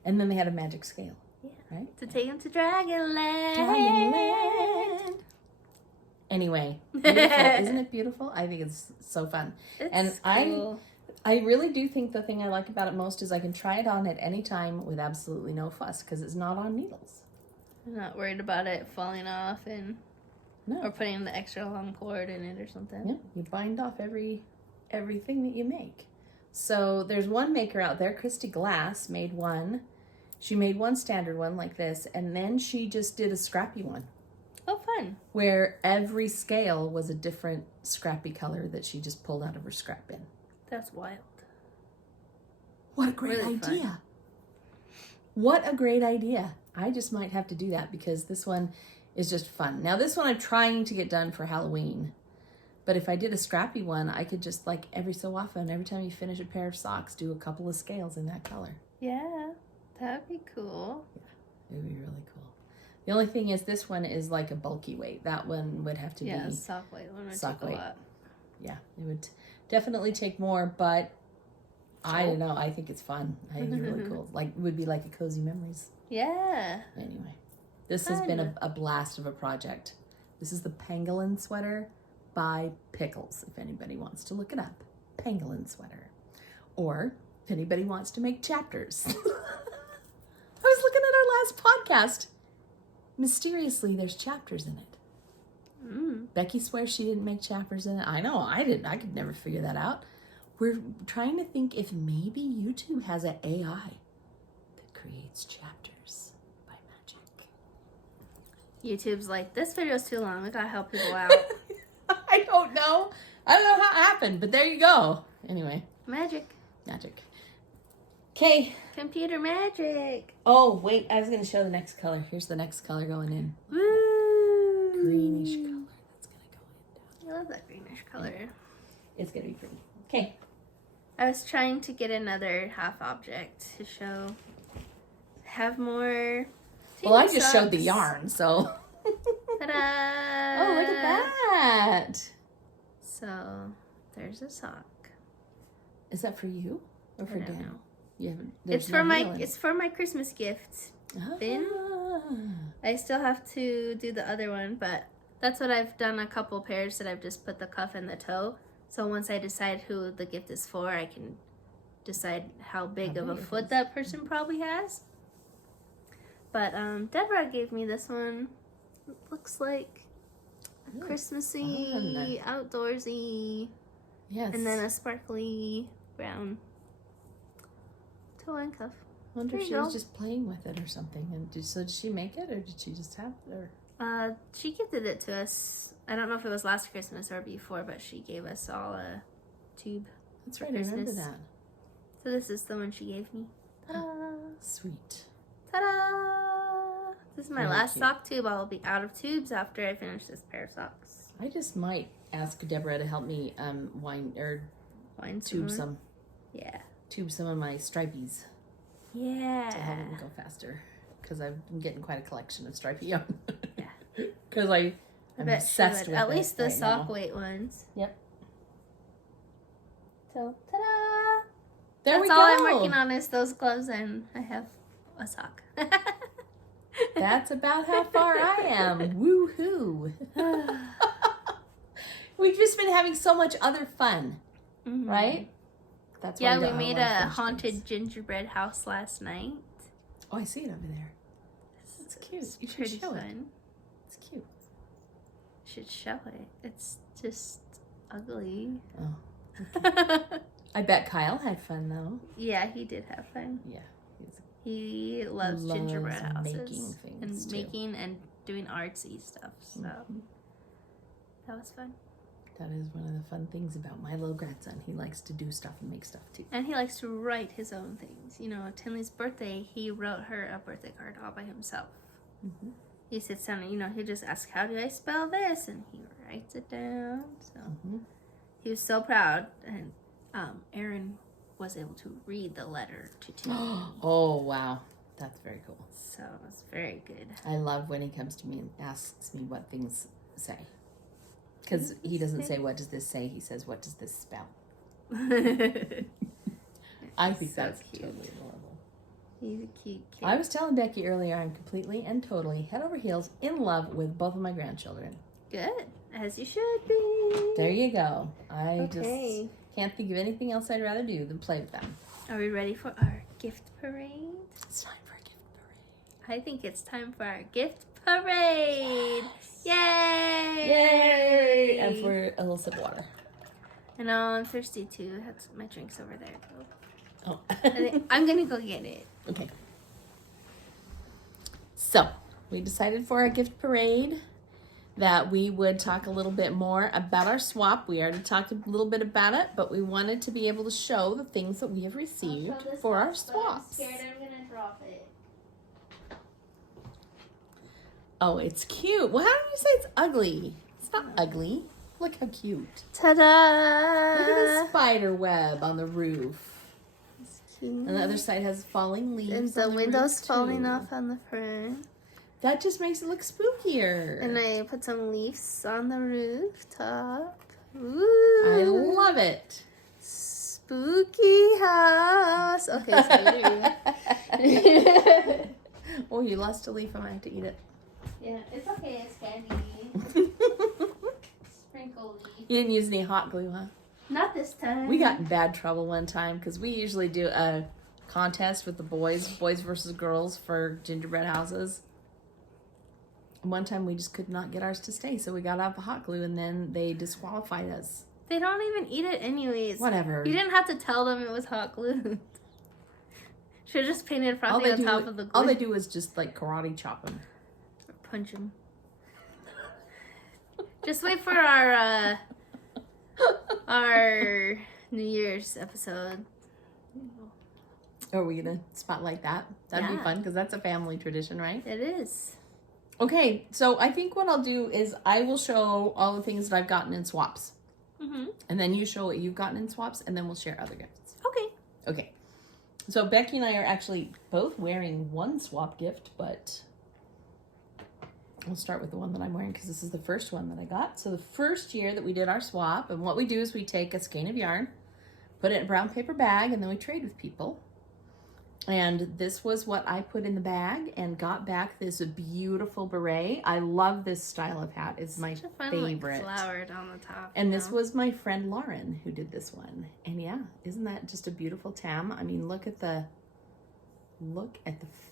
And then they had a magic scale. Yeah. Right? To take them to Dragonland. Dragonland. Anyway, beautiful. Isn't it beautiful? I think it's so fun. It's and cool. I really do think the thing I like about it most is I can try it on at any time with absolutely no fuss because it's not on needles. I'm not worried about it falling off and No. or putting the extra long cord in it or something. Yeah, you bind off everything that you make. So there's one maker out there, Christy Glass, made one. She made one standard one like this, and then she just did a scrappy one. Oh, fun. Where every scale was a different scrappy color that she just pulled out of her scrap bin. That's wild. What a great Really idea. fun. What a great idea. I just might have to do that because this one is just fun. Now this one I'm trying to get done for Halloween. But if I did a scrappy one, I could just like every so often, every time you finish a pair of socks, do a couple of scales in that color. Yeah, that'd be cool. It would be really cool. The only thing is this one is like a bulky weight. That one would have to Yeah, be sock weight one would sock take weight. a lot. Yeah, it would definitely take more, but I don't know. I think it's fun. I think it's really cool. Like, it would be like a cozy memories. Yeah. Anyway, this has been a blast of a project. This is the Pangolin sweater by Pickles, if anybody wants to look it up. Pangolin sweater. Or if anybody wants to make chapters. I was looking at our last podcast. Mysteriously, there's chapters in it. Becky swears she didn't make chapters in it. I know, I didn't. I could never figure that out. We're trying to think if maybe YouTube has an AI that creates chapters by magic. YouTube's like, this video's too long. We gotta help people out. I don't know. I don't know how it happened, but there you go. Anyway. Magic. Magic. Okay. Computer magic. Oh, wait. I was going to show the next color. Here's the next color going in. Woo! Greenish color. That's going to go in. I love that greenish color. It's going to be pretty. Okay. I was trying to get another half object to show. Have more. Well, I just showed the socks. yarn, so. Ta-da! Oh, look at that. So, there's a sock. Is that for you or for I don't Dan? know. You haven't. It's for my Christmas gift. bin. Ah. I still have to do the other one, but that's what I've done a couple pairs that I've just put the cuff and the toe. So once I decide who the gift is for, I can decide how big of a foot that person probably has. But Deborah gave me this one. It looks like a Christmassy, outdoorsy, Yes. and then a sparkly brown toe and cuff. I wonder if There she you was go. just playing with it or something. And so did she make it or did she just have it? Or? She gifted it to us. I don't know if it was last Christmas or before, but she gave us all a tube. That's right, I remember Christmas. that. So this is the one she gave me. Ta-da! Sweet. Ta-da! This is my Very last cute. sock tube. I'll be out of tubes after I finish this pair of socks. I just might ask Deborah to help me Find tube more. some of my stripies Yeah. to help them go faster because I've been getting quite a collection of stripey yarn. Yeah. Because I I'm bet she obsessed would. with At it least the right sock now. weight ones. Yep. So, ta-da! There we That's all go. I'm working on is those gloves, and I have a sock. That's about how far I am. Woohoo! We've just been having so much other fun, Mhm. right? That's Yeah, why we made wanna a finish haunted things. gingerbread house last night. Oh, I see it over there. cute. It's You should pretty show it. fun. It's cute. You should show it. It's just ugly. Oh. I bet Kyle had fun though. Yeah, he did have fun. Yeah. He loves gingerbread houses making things and too. making and doing artsy stuff. So that was fun. That is one of the fun things about my little grandson. He likes to do stuff and make stuff too. And he likes to write his own things. You know, Tinley's birthday, he wrote her a birthday card all by himself. Mm-hmm. He sits down and, you know, he just asks, how do I spell this? And he writes it down. So he was so proud. And Aaron was able to read the letter to Tinley. Oh, wow. That's very cool. So it was very good. I love when he comes to me and asks me what things say. Because he doesn't say, what does this say? He says, what does this spell? I think So that's cute. totally adorable. He's a cute kid. I was telling Becky earlier, I'm completely and totally head over heels in love with both of my grandchildren. Good. As you should be. There you go. I Okay. just can't think of anything else I'd rather do than play with them. Are we ready for our gift parade? It's time for a gift parade. I think it's time for our gift parade. Yay! Yay! And for a little sip of water. I know, I'm thirsty too. My drink's over there. Oh. I'm gonna go get it. Okay. So, we decided for our gift parade that we would talk a little bit more about our swap. We already talked a little bit about it, but we wanted to be able to show the things that we have received for our swaps. I'm scared I'm gonna drop it. Oh, it's cute. Well, how do you say it's ugly? It's not ugly. Look how cute. Ta-da! Look at the spider web on the roof. And the other side has falling leaves. And the on windows roof, falling too. off on the front. That just makes it look spookier. And I put some leaves on the rooftop. Ooh. I love it. Spooky house. Okay, sorry. Oh, you lost a leaf. I might have to eat it. Yeah, it's okay. It's candy. Sprinkle leaf. You didn't use any hot glue, huh? Not this time. We got in bad trouble one time because we usually do a contest with the boys versus girls for gingerbread houses. One time we just could not get ours to stay, so we got out the hot glue and then they disqualified us. They don't even eat it anyways. Whatever. You didn't have to tell them it was hot glue. Should have just painted frosting on top of the glue. All they do is just like karate chop them. Or punch them. Just wait for our New Year's episode. Are we gonna spotlight that? That'd be Yeah. fun because that's a family tradition, right? It is. Okay, so I think what I'll do is I will show all the things that I've gotten in swaps. Mm-hmm. And then you show what you've gotten in swaps, and then we'll share other gifts. Okay. Okay. So Becky and I are actually both wearing one swap gift, but I'll start with the one that I'm wearing because this is the first one that I got. So the first year that we did our swap, and what we do is we take a skein of yarn, put it in a brown paper bag, and then we trade with people. And this was what I put in the bag and got back this beautiful beret. I love this style of hat. It's my Such a fun, favorite. like, flowered on the top. And this was my friend Lauren who did this one. And yeah, isn't that just a beautiful tam? I mean, look at the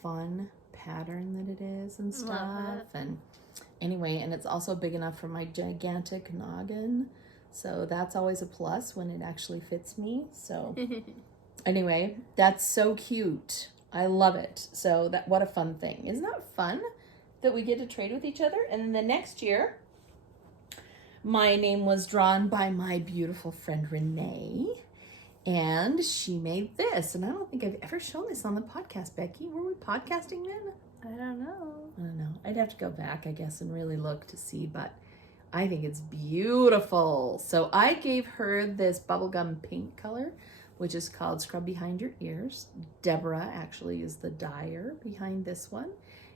fun pattern that it is and stuff. Love it. And anyway, and it's also big enough for my gigantic noggin. So that's always a plus when it actually fits me. So anyway, that's so cute. I love it. So what a fun thing. Isn't that fun that we get to trade with each other? And then the next year, my name was drawn by my beautiful friend Renee, and she made this. And I don't think I've ever shown this on the podcast, Becky. Were we podcasting then? I don't know. I don't know. I'd have to go back, I guess, and really look to see, but I think it's beautiful. So I gave her this bubblegum pink color, which is called Scrub Behind Your Ears. Deborah actually is the dyer behind this one.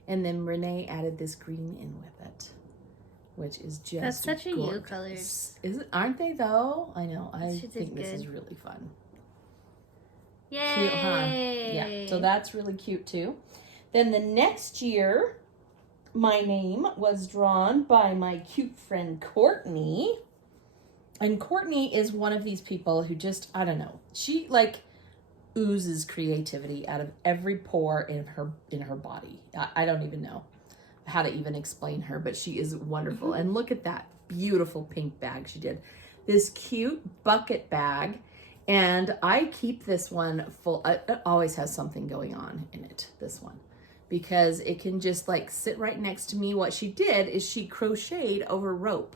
And then Renee added this green in with it, which is just That's such a you gorgeous. colors. Is it? Aren't they though? I know. I She did think this good. is really fun. Yay! Cute, huh? Yeah. So that's really cute too. Then the next year, my name was drawn by my cute friend Courtney. And Courtney is one of these people who just, I don't know, she like oozes creativity out of every pore in her body. I don't even know. how to even explain her, but she is wonderful. And look at that beautiful pink bag she did. This cute bucket bag. And I keep this one full. It always has something going on in it, this one, because it can just like sit right next to me. What she did is she crocheted over rope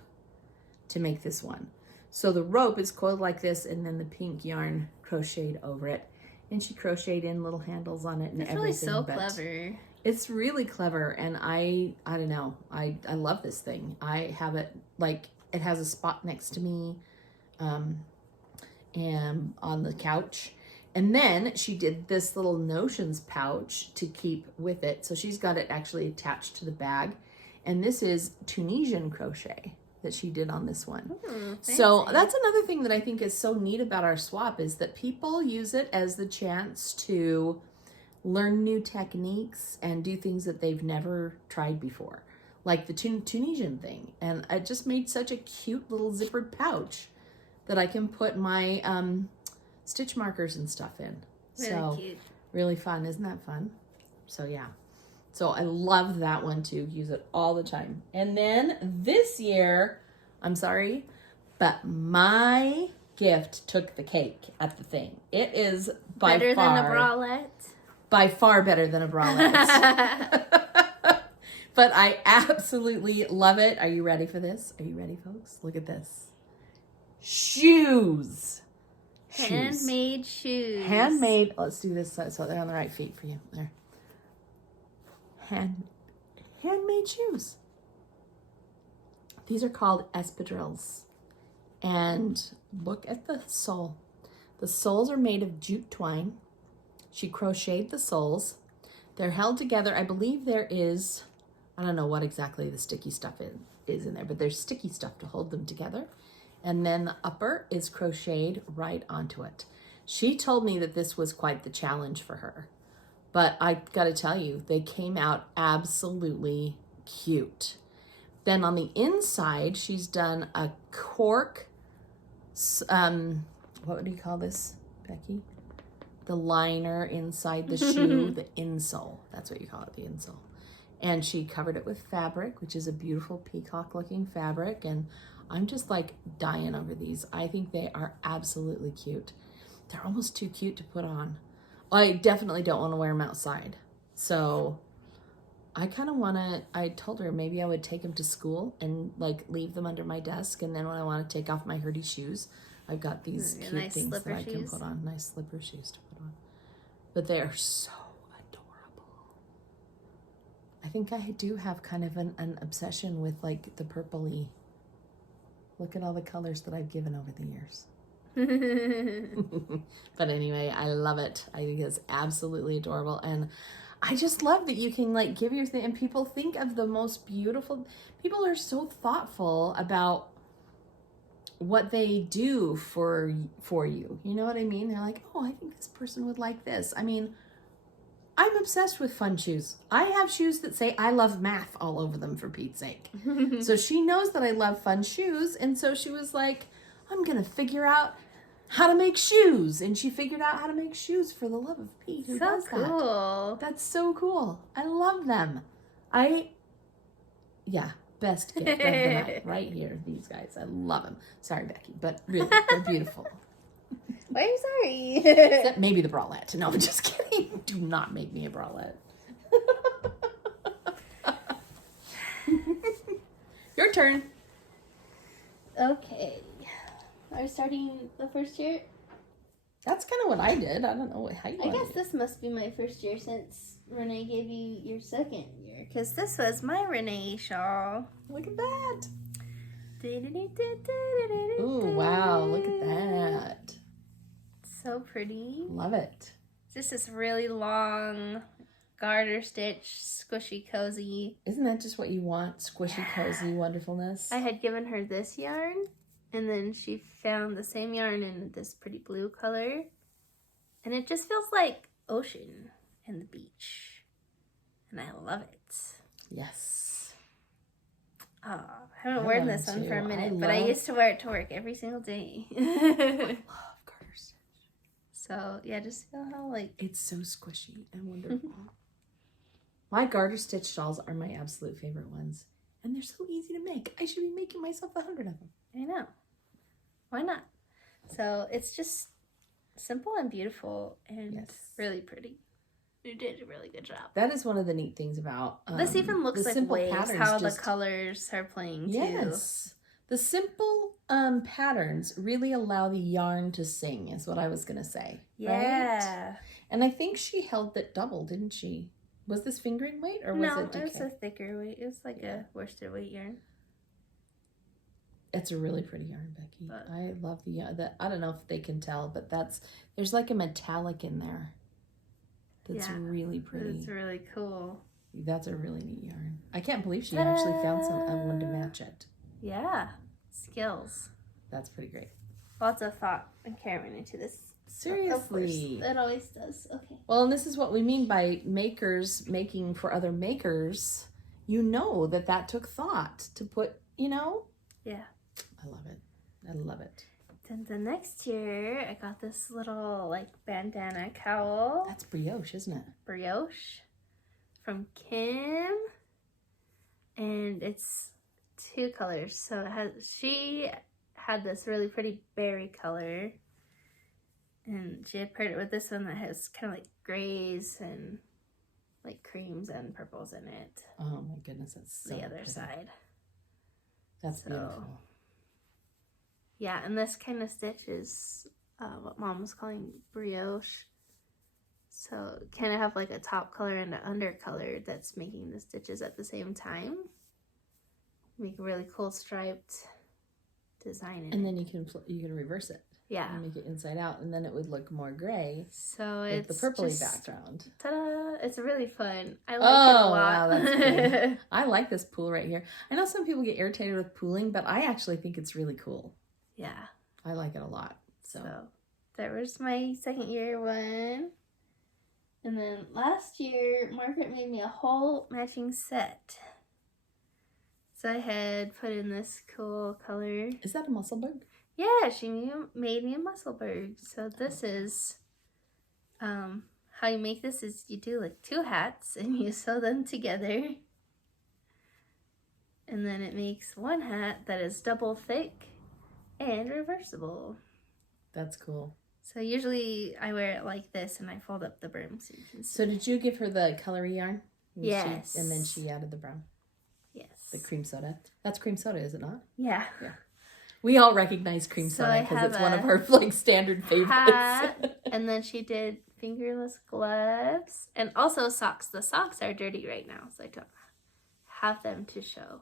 to make this one. So the rope is coiled like this, and then the pink yarn crocheted over it. And she crocheted in little handles on it and everything. It's really so clever. It's really clever, and I don't know. I love this thing. I have it, like, it has a spot next to me. And on the couch. And then she did this little notions pouch to keep with it. So she's got it actually attached to the bag. And this is Tunisian crochet that she did on this one. So that's another thing that I think is so neat about our swap, is that people use it as the chance to learn new techniques and do things that they've never tried before. Like the Tunisian thing. And it just made such a cute little zippered pouch that I can put my stitch markers and stuff in. Really cute. Really fun. Isn't that fun? So yeah. So I love that one too. Use it all the time. And then this year, I'm sorry, but my gift took the cake at the thing. It is by better far, than a bralette. By far better than a bralette. But I absolutely love it. Are you ready for this? Are you ready, folks? Look at this. Shoes. Handmade shoes. Handmade. Let's do this so they're on the right feet for you. There. Handmade shoes. These are called espadrilles. And look at the sole. The soles are made of jute twine. She crocheted the soles. They're held together. I believe there is, I don't know what exactly the sticky stuff is in there, but there's sticky stuff to hold them together. And then the upper is crocheted right onto it. She told me that this was quite the challenge for her. But I gotta tell you, they came out absolutely cute. Then on the inside, she's done a cork, what do you call this, Becky? The liner inside the shoe, the insole. That's what you call it, the insole. And she covered it with fabric, which is a beautiful peacock looking fabric. And I'm just like dying over these. I think they are absolutely cute. They're almost too cute to put on. I definitely don't want to wear them outside. So I kind of want to, I told her maybe I would take them to school and like leave them under my desk. And then when I want to take off my Heidi shoes, I've got these cute nice things that I can shoes. put on. Nice slipper shoes to put on. But they are so adorable. I think I do have kind of an obsession with like the purpley. Look at all the colors that I've given over the years. But anyway, I love it. I think it's absolutely adorable. And I just love that you can like give your thing and people think of the most beautiful. People are so thoughtful about what they do for you. You know what I mean? They're like, oh, I think this person would like this. I mean, I'm obsessed with fun shoes. I have shoes that say I love math all over them, for Pete's sake. So she knows that I love fun shoes. And so she was like, I'm going to figure out how to make shoes. And she figured out how to make shoes for the love of Pete. Who does cool. That? That's so cool. I love them. Best gift of the night right here. These guys. I love them. Sorry, Becky, but really, they're beautiful. Why are you sorry? Except maybe the bralette. No, I'm just kidding. Do not make me a bralette. Your turn. Okay. Are we starting the first year? That's kind of what I did. I don't know how you I guess this must be my first year since Renee gave you your second year. Because this was my Renee shawl. Look at that. Ooh, wow. Look at that. So pretty. Love it. This is really long garter stitch, squishy, cozy. Isn't that just what you want? Squishy, cozy wonderfulness. I had given her this yarn, and then she found the same yarn in this pretty blue color. And it just feels like ocean and the beach. And I love it. Yes. Oh, I haven't worn this one for a minute, but I used to wear it to work every single day. I love garter stitch. So, yeah, just feel how, like... It's so squishy and wonderful. My garter stitch shawls are my absolute favorite ones. And they're so easy to make. I should be making myself 100 of them. I know. Why not? So it's just simple and beautiful and really pretty. You did a really good job. That is one of the neat things about this even looks like waves, how the colors are playing too. Yes. The simple patterns really allow the yarn to sing, is what I was going to say. Yeah. Right? And I think she held it double, didn't she? Was this fingering weight or was it decay? No, it was a thicker weight. It was like a worsted weight yarn. It's a really pretty yarn, Becky. But I love the I don't know if they can tell, but there's like a metallic in there. That's really pretty. It's really cool. That's a really neat yarn. I can't believe she actually found one to match it. Yeah. Skills. That's pretty great. Lots of thought and care went into this. Seriously. It always does. Okay. Well, and this is what we mean by makers making for other makers. You know that took thought to put, Yeah. I love it. I love it. Then the next year, I got this little, like, bandana cowl. That's brioche, isn't it? Brioche from Kim. And it's 2 colors. So she had this really pretty berry color. And she had paired it with this one that has kind of like grays and like creams and purples in it. Oh my goodness, that's so the other pretty. side. That's beautiful. Yeah, and this kind of stitch is what Mom was calling brioche. So kind of have like a top color and an under color that's making the stitches at the same time. Make a really cool striped design in and then you can reverse it. Yeah. And make it inside out, and then it would look more gray. So with it's the purpley just, background. Ta-da! It's really fun. I like it a lot. Wow, that's cool. I like this pool right here. I know some people get irritated with pooling, but I actually think it's really cool. Yeah. I like it a lot. So there was my second year one. And then last year, Margaret made me a whole matching set. So I had put in this cool color. Is that a musselburg? Yeah, she made me a musselburg. So this is, how you make this is you do like 2 hats and you sew them together. And then it makes 1 hat that is double thick and reversible. That's cool. So usually I wear it like this and I fold up the brim so you can see. So did you give her the colory yarn? Yes. And then she added the brown? Yes. The cream soda. That's cream soda, is it not? Yeah. Yeah. We all recognize cream soda because it's one of our like standard favorites. Hat, and then she did fingerless gloves and also socks. The socks are dirty right now, so I don't have them to show.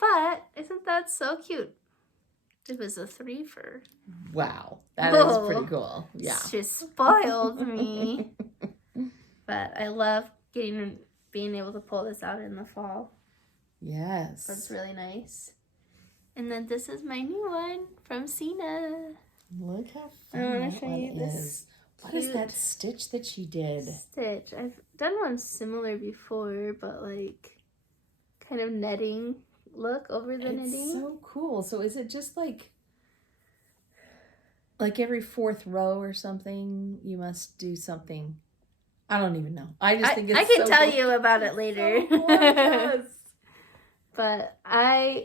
But isn't that so cute? It was a 3-for. Wow, that is pretty cool. Yeah, she spoiled me. But I love being able to pull this out in the fall. Yes, That's really nice. And then this is my new one from Sena. Look how fun that one is. What is that stitch that she did? I've done one similar before, but like kind of netting look over the knitting. It's so cool. So is it just like every 4th row or something? You must do something. I don't even know. I just think it's I can tell you about it later. So gorgeous. But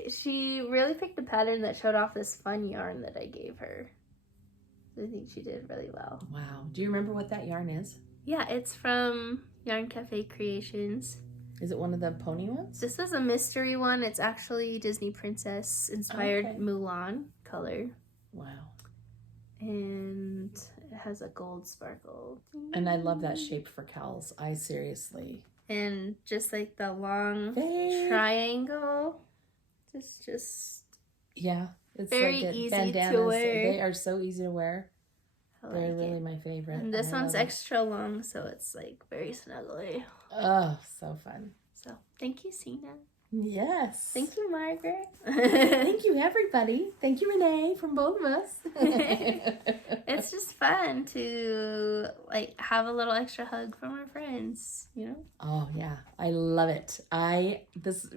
she really picked the pattern that showed off this fun yarn that I gave her. I think she did really well. Wow. Do you remember what that yarn is? Yeah, it's from Yarn Cafe Creations. Is it one of the pony ones? This is a mystery one. It's actually Disney Princess inspired Mulan color. Wow. And it has a gold sparkle. And I love that shape for cowls. I seriously. And just like the long triangle. It's just it's very like easy bandanas. to wear. They are so easy to wear. They're really my favorite. And this one's extra long, so it's like very snuggly. Oh, so fun. So thank you, Sena. Yes. Thank you, Margaret. Thank you, everybody. Thank you, Renee, from both of us. It's just fun to like have a little extra hug from our friends, you know? Oh, yeah. I love it.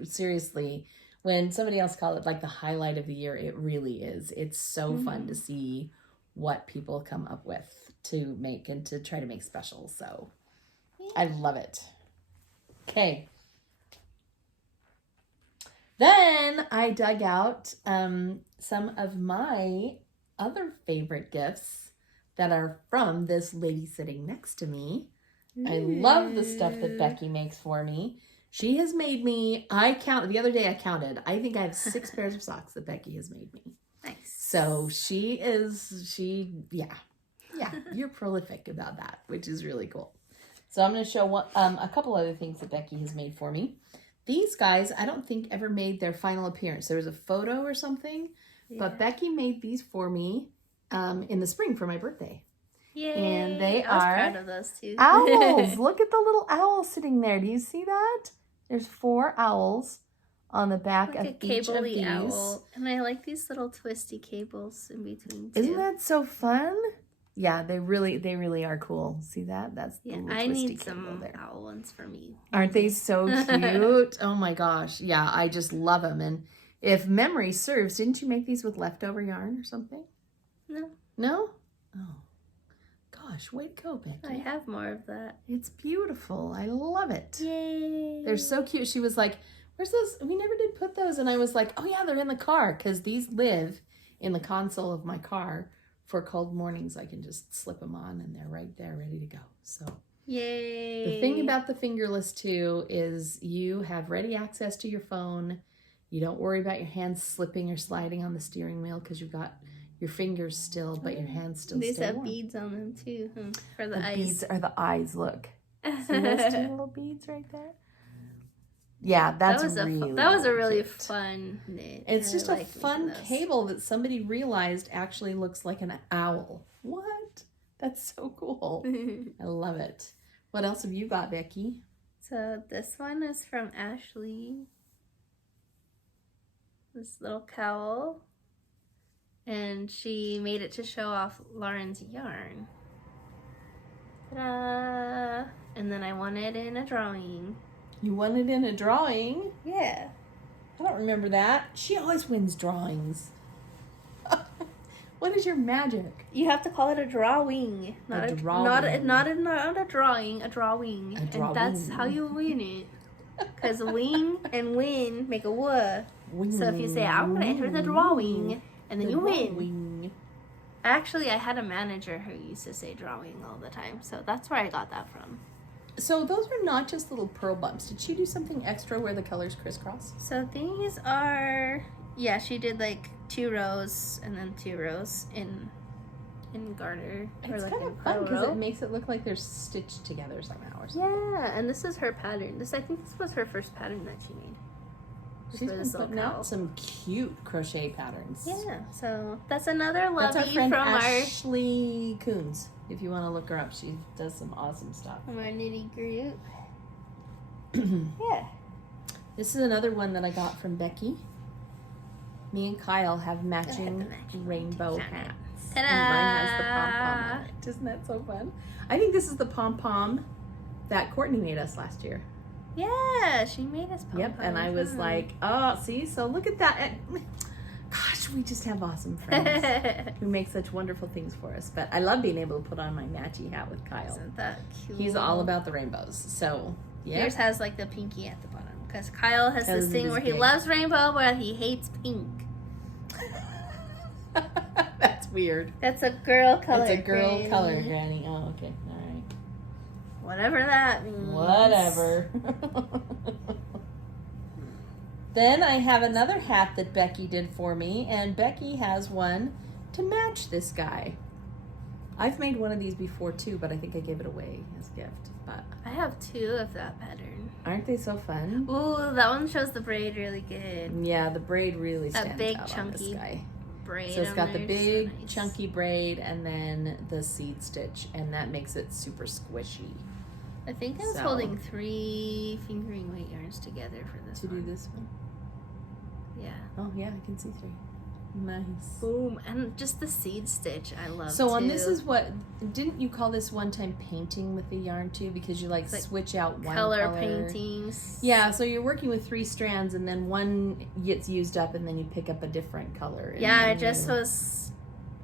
Seriously, when somebody else called it like the highlight of the year, it really is. It's so fun to see what people come up with to make and to try to make special. So I love it. Okay. Then I dug out some of my other favorite gifts that are from this lady sitting next to me. I love the stuff that Becky makes for me. She has made me, the other day I counted, I think I have 6 pairs of socks that Becky has made me. Nice. So you're prolific about that, which is really cool. So I'm going to show a couple other things that Becky has made for me. These guys, I don't think ever made their final appearance. There was a photo or something, but Becky made these for me in the spring for my birthday. Yay. And they I was are proud of those too. owls. Look at the little owl sitting there. Do you see that? There's 4 owls on the back like of each of these. Owl. And I like these little twisty cables in between too. Isn't that so fun? Yeah, they really are cool. See that? That's the little I twisty need cable some there. owl ones for me. Aren't they so cute? Oh my gosh. Yeah, I just love them. And if memory serves, didn't you make these with leftover yarn or something? No. No? Oh. Gosh, way to go, Becky. I have more of that. It's beautiful. I love it. Yay. They're so cute. She was like, where's those? We never did put those. And I was like, oh yeah, they're in the car because these live in the console of my car. For cold mornings, I can just slip them on and they're right there ready to go. So yay. The thing about the fingerless too is you have ready access to your phone. You don't worry about your hands slipping or sliding on the steering wheel because you've got your fingers still, but your hands still These stay have warm. beads on them too, for the eyes. Beads are the eyes, look. See those 2 little beads right there? Yeah, that's that was a really cute. fun knit. It's just I a like fun making those. cable that somebody realized actually looks like an owl. What? That's so cool. I love it. What else have you got, Becky? So this one is from Ashley. This little cowl. And she made it to show off Lauren's yarn. Ta-da! And then I won it in a drawing. You won it in a drawing? Yeah. I don't remember that. She always wins drawings. What is your magic? You have to call it a drawing. Not A drawing. Not a drawing, a drawing. A And that's how you win it. Because wing and win make a wuh. So if you say, I'm going to enter the drawing, and then you win. Actually, I had a manager who used to say drawing all the time. So that's where I got that from. So those are not just little pearl bumps. Did she do something extra where the colors crisscross? So these are, yeah, she did like 2 rows and then 2 rows in garter. It's like kind of fun because it makes it look like they're stitched together somehow or something. Yeah, and this is her pattern. I think this was her first pattern that she made. She's been putting out some cute crochet patterns. Yeah, so that's another lovey That's our friend from Ashley Coons. If you want to look her up, she does some awesome stuff. our nitty group. Yeah. This is another one that I got from Becky. Me and Kyle have matching rainbow hats. Ta-da! And mine has the pom-pom on it. Isn't that so fun? I think this is the pom-pom that Courtney made us last year. Yeah, she made us pom-poms. Yep, and I was like, oh, see? So look at that. Gosh, we just have awesome friends who make such wonderful things for us. But I love being able to put on my matchy hat with Kyle. Isn't that cute? He's all about the rainbows. So, yeah. Yours has like the pinky at the bottom. Because Kyle has this Because thing it is where he big. loves rainbow, but he hates pink. That's weird. That's a girl color. It's a girl Granny. color, Granny. Oh, okay. All right. Whatever that means. Whatever. Then I have another hat that Becky did for me, and Becky has one to match this guy. I've made one of these before too, but I think I gave it away as a gift. But I have 2 of that pattern. aren't they so fun? Ooh, that one shows the braid really good. Yeah, the braid really That stands big, out on this chunky guy. Braid. So it's got the on there, big, so nice. chunky braid and then the seed stitch, and that makes it super squishy. I think I was So- holding 3 fingering weight yarns together for this To one. do this one? Yeah. Oh yeah, I can see 3. Nice. Boom. And just the seed stitch I love So on too. this is what, didn't you call this one time painting with the yarn too? Because you like It's like switch out one color paintings. Yeah, so you're working with 3 strands and then one gets used up and then you pick up a different color. And Yeah, then it just you was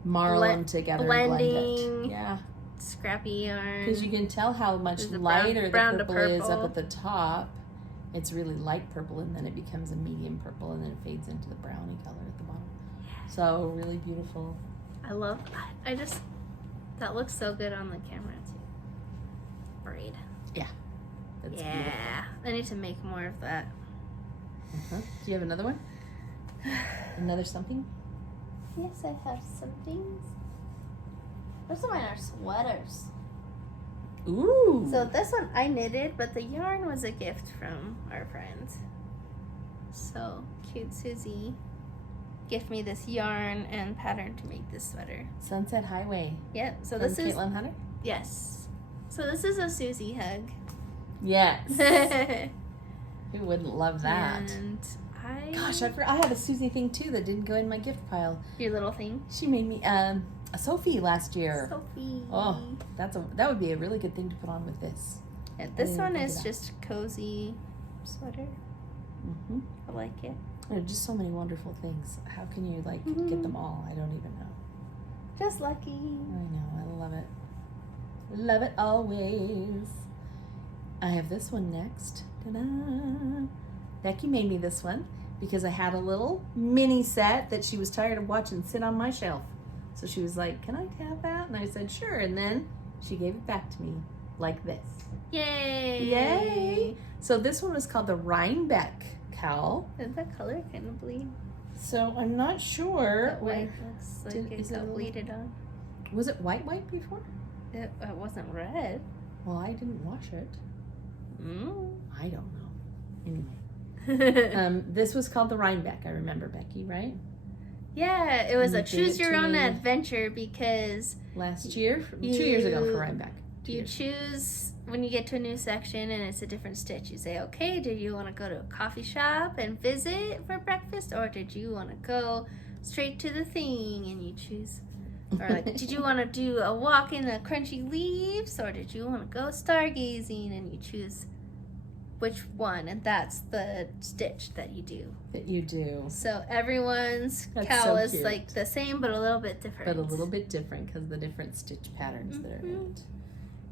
marl them together and blend blending. it. Yeah. scrappy yarn. Because you can tell how much lighter the purple is up at the top. It's really light purple, and then it becomes a medium purple, and then it fades into the brownie color at the bottom. So really beautiful. I love that. That looks so good on the camera too. Braid. Yeah. That's yeah. beautiful. I need to make more of that. Do you have another one? Another something? Yes, I have some things. Most of mine are sweaters. Ooh. So this one I knitted, but the yarn was a gift from our friend. So cute Susie gift me this yarn and pattern to make this sweater. Sunset Highway. Yep. So From this is Caitlin Hunter? yes. So this is a Susie hug. Yes. Who wouldn't love that? And Gosh, I had a Susie thing too that didn't go in my gift pile. Your little thing. She made me a Sophie last year. Sophie. Oh, that would be a really good thing to put on with this. Yeah, this one is just cozy sweater. Mm-hmm. I like it. There are just so many wonderful things. How can you get them all? I don't even know. Just lucky. I know. I love it. Love it always. I have this one next. Ta-da! Becky made me this one because I had a little mini set that she was tired of watching sit on my shelf. So she was like, "Can I have that?" And I said, "Sure." And then she gave it back to me like this. Yay! Yay! So this one was called the Rhinebeck cowl. Did that color kind of bleed? So I'm not sure. That white looks like it got bleeded on. Was it white before? It wasn't red. Well, I didn't wash it. I don't know. Anyway. This was called the Rhinebeck. I remember, Becky, right? Yeah, it was You a gave choose it your to own me adventure because last year, 2 years ago for Rhinebeck. You choose when you get to a new section and it's a different stitch. You say, okay, did you want to go to a coffee shop and visit for breakfast, or did you want to go straight to the thing and you choose? Or like, did you want to do a walk in the crunchy leaves, or did you want to go stargazing, and you choose which one, and that's the stitch that you do. So everyone's cowl is like the same, but a little bit different. But a little bit different because the different stitch patterns that are in it.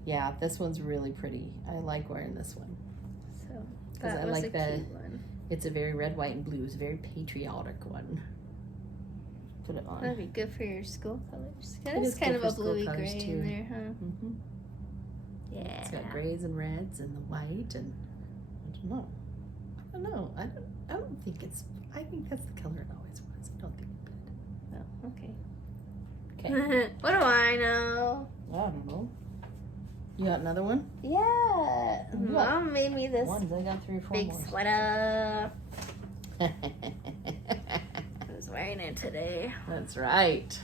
Yeah, this one's really pretty. I like wearing this one. So that was a cute one. It's a very red, white, and blue. It's a very patriotic one. Put it on. That'd be good for your school colors. It's kind of a bluey gray in there, huh? Mm-hmm. Yeah. It's got grays and reds and the white, and I don't know. I don't think it's. I think that's the color it always was. I don't think it did. Oh, okay. Okay. What do I know? I don't know. You got another one? Yeah. Mom made me this I got 3 or 4 big more. sweater. I was wearing it today. That's right.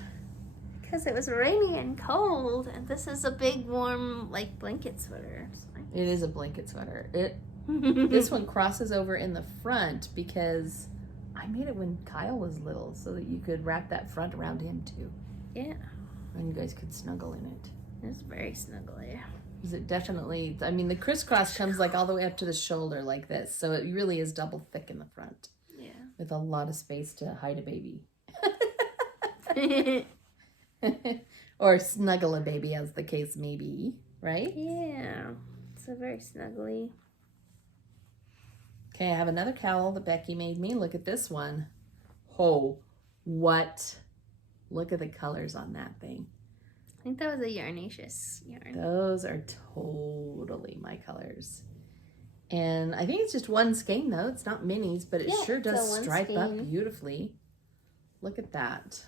Because it was rainy and cold, and this is a big, warm, like, blanket sweater. It is a blanket sweater. This one crosses over in the front because I made it when Kyle was little so that you could wrap that front around him too. Yeah. And you guys could snuggle in it. It's very snuggly. Is it definitely, I mean, the crisscross comes like all the way up to the shoulder like this. So it really is double thick in the front. Yeah. With a lot of space to hide a baby. Or snuggle a baby, as the case may be, right? Yeah. It's a very snuggly. Okay, I have another cowl that Becky made me. Look at this one. Oh, what? Look at the colors on that thing. I think that was a Yarnaceous yarn. Those are totally my colors. And I think it's just one skein though. It's not minis, but it sure does stripe up beautifully. Look at that.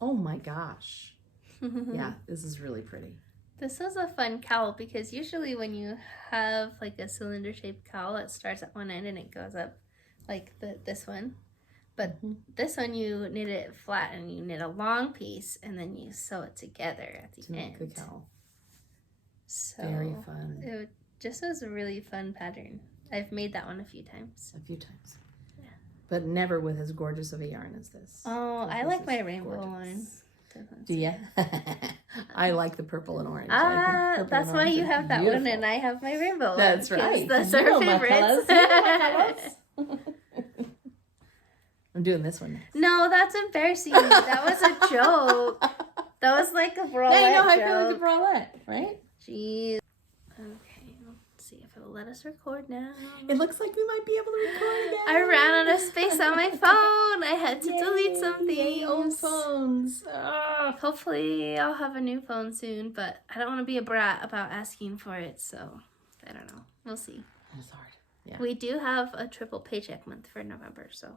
Oh my gosh. Yeah, this is really pretty. This is a fun cowl because usually when you have like a cylinder shaped cowl, it starts at one end and it goes up like this one. But this one you knit it flat and you knit a long piece and then you sew it together at the end. Make a cowl. So very fun. It just was a really fun pattern. I've made that one a few times. Yeah. But never with as gorgeous of a yarn as this. Oh, I like my rainbow one. Do you? I like the purple and orange. That's why you have that one and I have my rainbow one. That's right. That's our favorites. I'm doing this one next. No, that's embarrassing. That was a joke. That was like a bralette. Now you know how I feel like a bralette, right? Jeez. Okay, let's see if it'll let us record now. It looks like we might be able to record now. I ran out of space on my phone. I had to delete some things. Yay, old phones. Hopefully I'll have a new phone soon, but I don't want to be a brat about asking for it, so I don't know. We'll see. It's hard. Yeah. We do have a triple paycheck month for November, so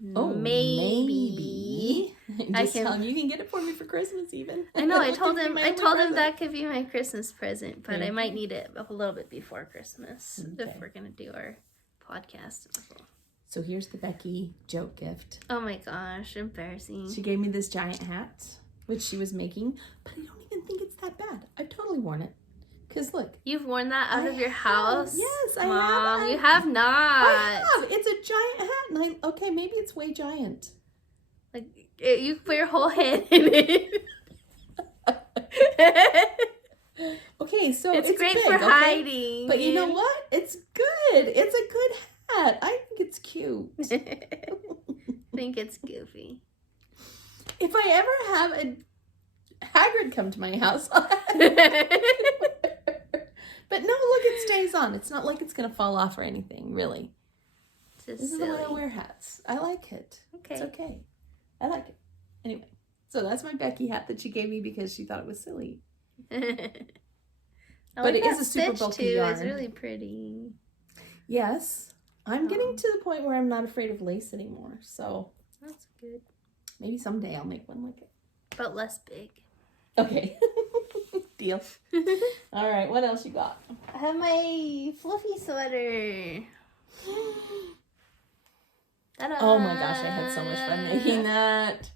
maybe. I Just can. tell him you can get it for me for Christmas even. I know. I told him. My I told him present. that could be my Christmas present, but I Okay. might need it a little bit before Christmas Okay. if we're gonna do our podcast. So here's the Becky joke gift. Oh my gosh, embarrassing. She gave me this giant hat, which she was making, but I don't even think it's that bad. I've totally worn it. Because look. You've worn that out of your have. house? Yes, I Mom, have. you have not. I have. It's a giant hat. And okay, maybe it's way giant. Like, you put your whole hand in it. Okay, so it's great big, for okay? hiding. But you know what? It's good. It's a good hat. I think it's cute. I think it's goofy. If I ever have a Hagrid come to my house, but no, look, it stays on. It's not like it's gonna fall off or anything, really. Just This is the way I wear hats. I like it. Okay. It's okay. I like it. Anyway, so that's my Becky hat that she gave me because she thought it was silly. But it is a super bulky yarn. It's really pretty. Yes. I'm getting to the point where I'm not afraid of lace anymore. So That's good. maybe someday I'll make one like it. But less big. Okay. Deal. All right. What else you got? I have my fluffy sweater. Ta-da! Oh my gosh, I had so much fun making that.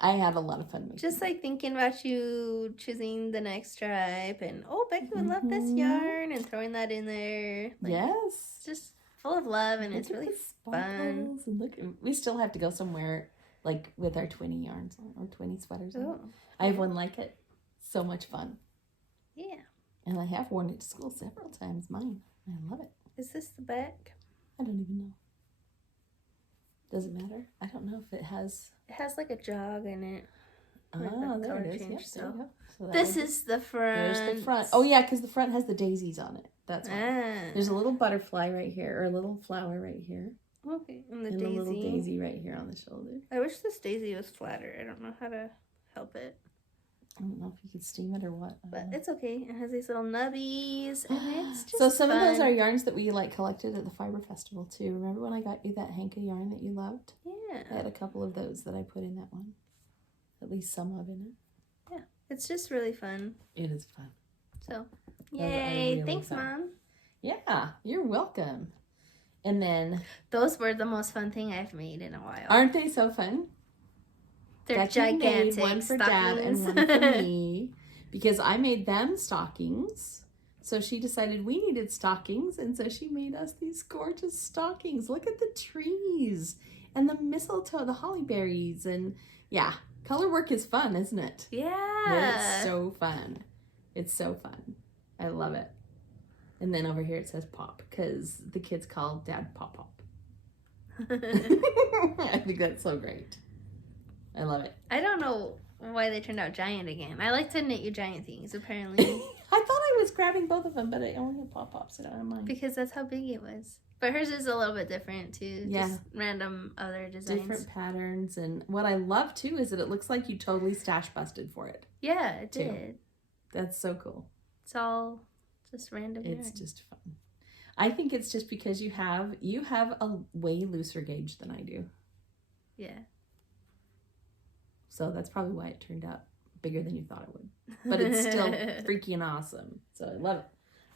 I had a lot of fun making Just like thinking about you choosing the next stripe and Becky would love this Mhm. yarn and throwing that in there. Like, Yes. It's just full of love and it's Look at really the fun. sparkles, and look, we still have to go somewhere like with our twinny yarns on, or twinny sweaters on. Oh, I have one like it. So much fun. yeah. And I have worn it to school several times. Mine. I love it. Is this the back? I don't even know. Does it matter? I don't know if it has. It has like a jog in it. With the Ah, there color it is. change, Yep, there you go. So that This would- is the front. There's the front. Oh yeah, because the front has the daisies on it. That's why. Ah. There's a little butterfly right here, or a little flower right here, Okay, and the and daisy. a little daisy right here on the shoulder. I wish this daisy was flatter. I don't know how to help it. I don't know if you could steam it or what. I But don't know. it's okay. It has these little nubbies, and it's just So some of those fun. are yarns that we like collected at the Fiber Festival too. Remember when I got you that hank of yarn that you loved? I Yeah, had a couple of those that I put in that one. At least some of in it. it's just really fun. It is fun. So, are yay! really Thanks, fun. Mom. Yeah, you're welcome. And then, Those were the most fun thing I've made in a while. aren't they so fun? They're Becky gigantic made one for stockings. Dad and one for me because I made them stockings. So she decided we needed stockings, and so she made us these gorgeous stockings. Look at the trees and the mistletoe, the holly berries, and yeah, color work is fun, isn't it? Yeah. It's so fun. It's so fun. I love it. And then over here it says Pop because the kids call Dad Pop Pop. I think that's so great. I love it. I don't know why they turned out giant again. I like to knit you giant things, apparently. I thought I was grabbing both of them, but I only had pop-pops, so I don't have mine. Because that's how big it was. But hers is a little bit different too. Yeah. Just random other designs. Different patterns, and what I love too is that it looks like you totally stash busted for it. Yeah, it too. did. That's so cool. It's all just random It's yarn. just fun. I think it's just because you have a way looser gauge than I do. Yeah. So that's probably why it turned out bigger than you thought it would. But it's still freaking awesome. So I love it.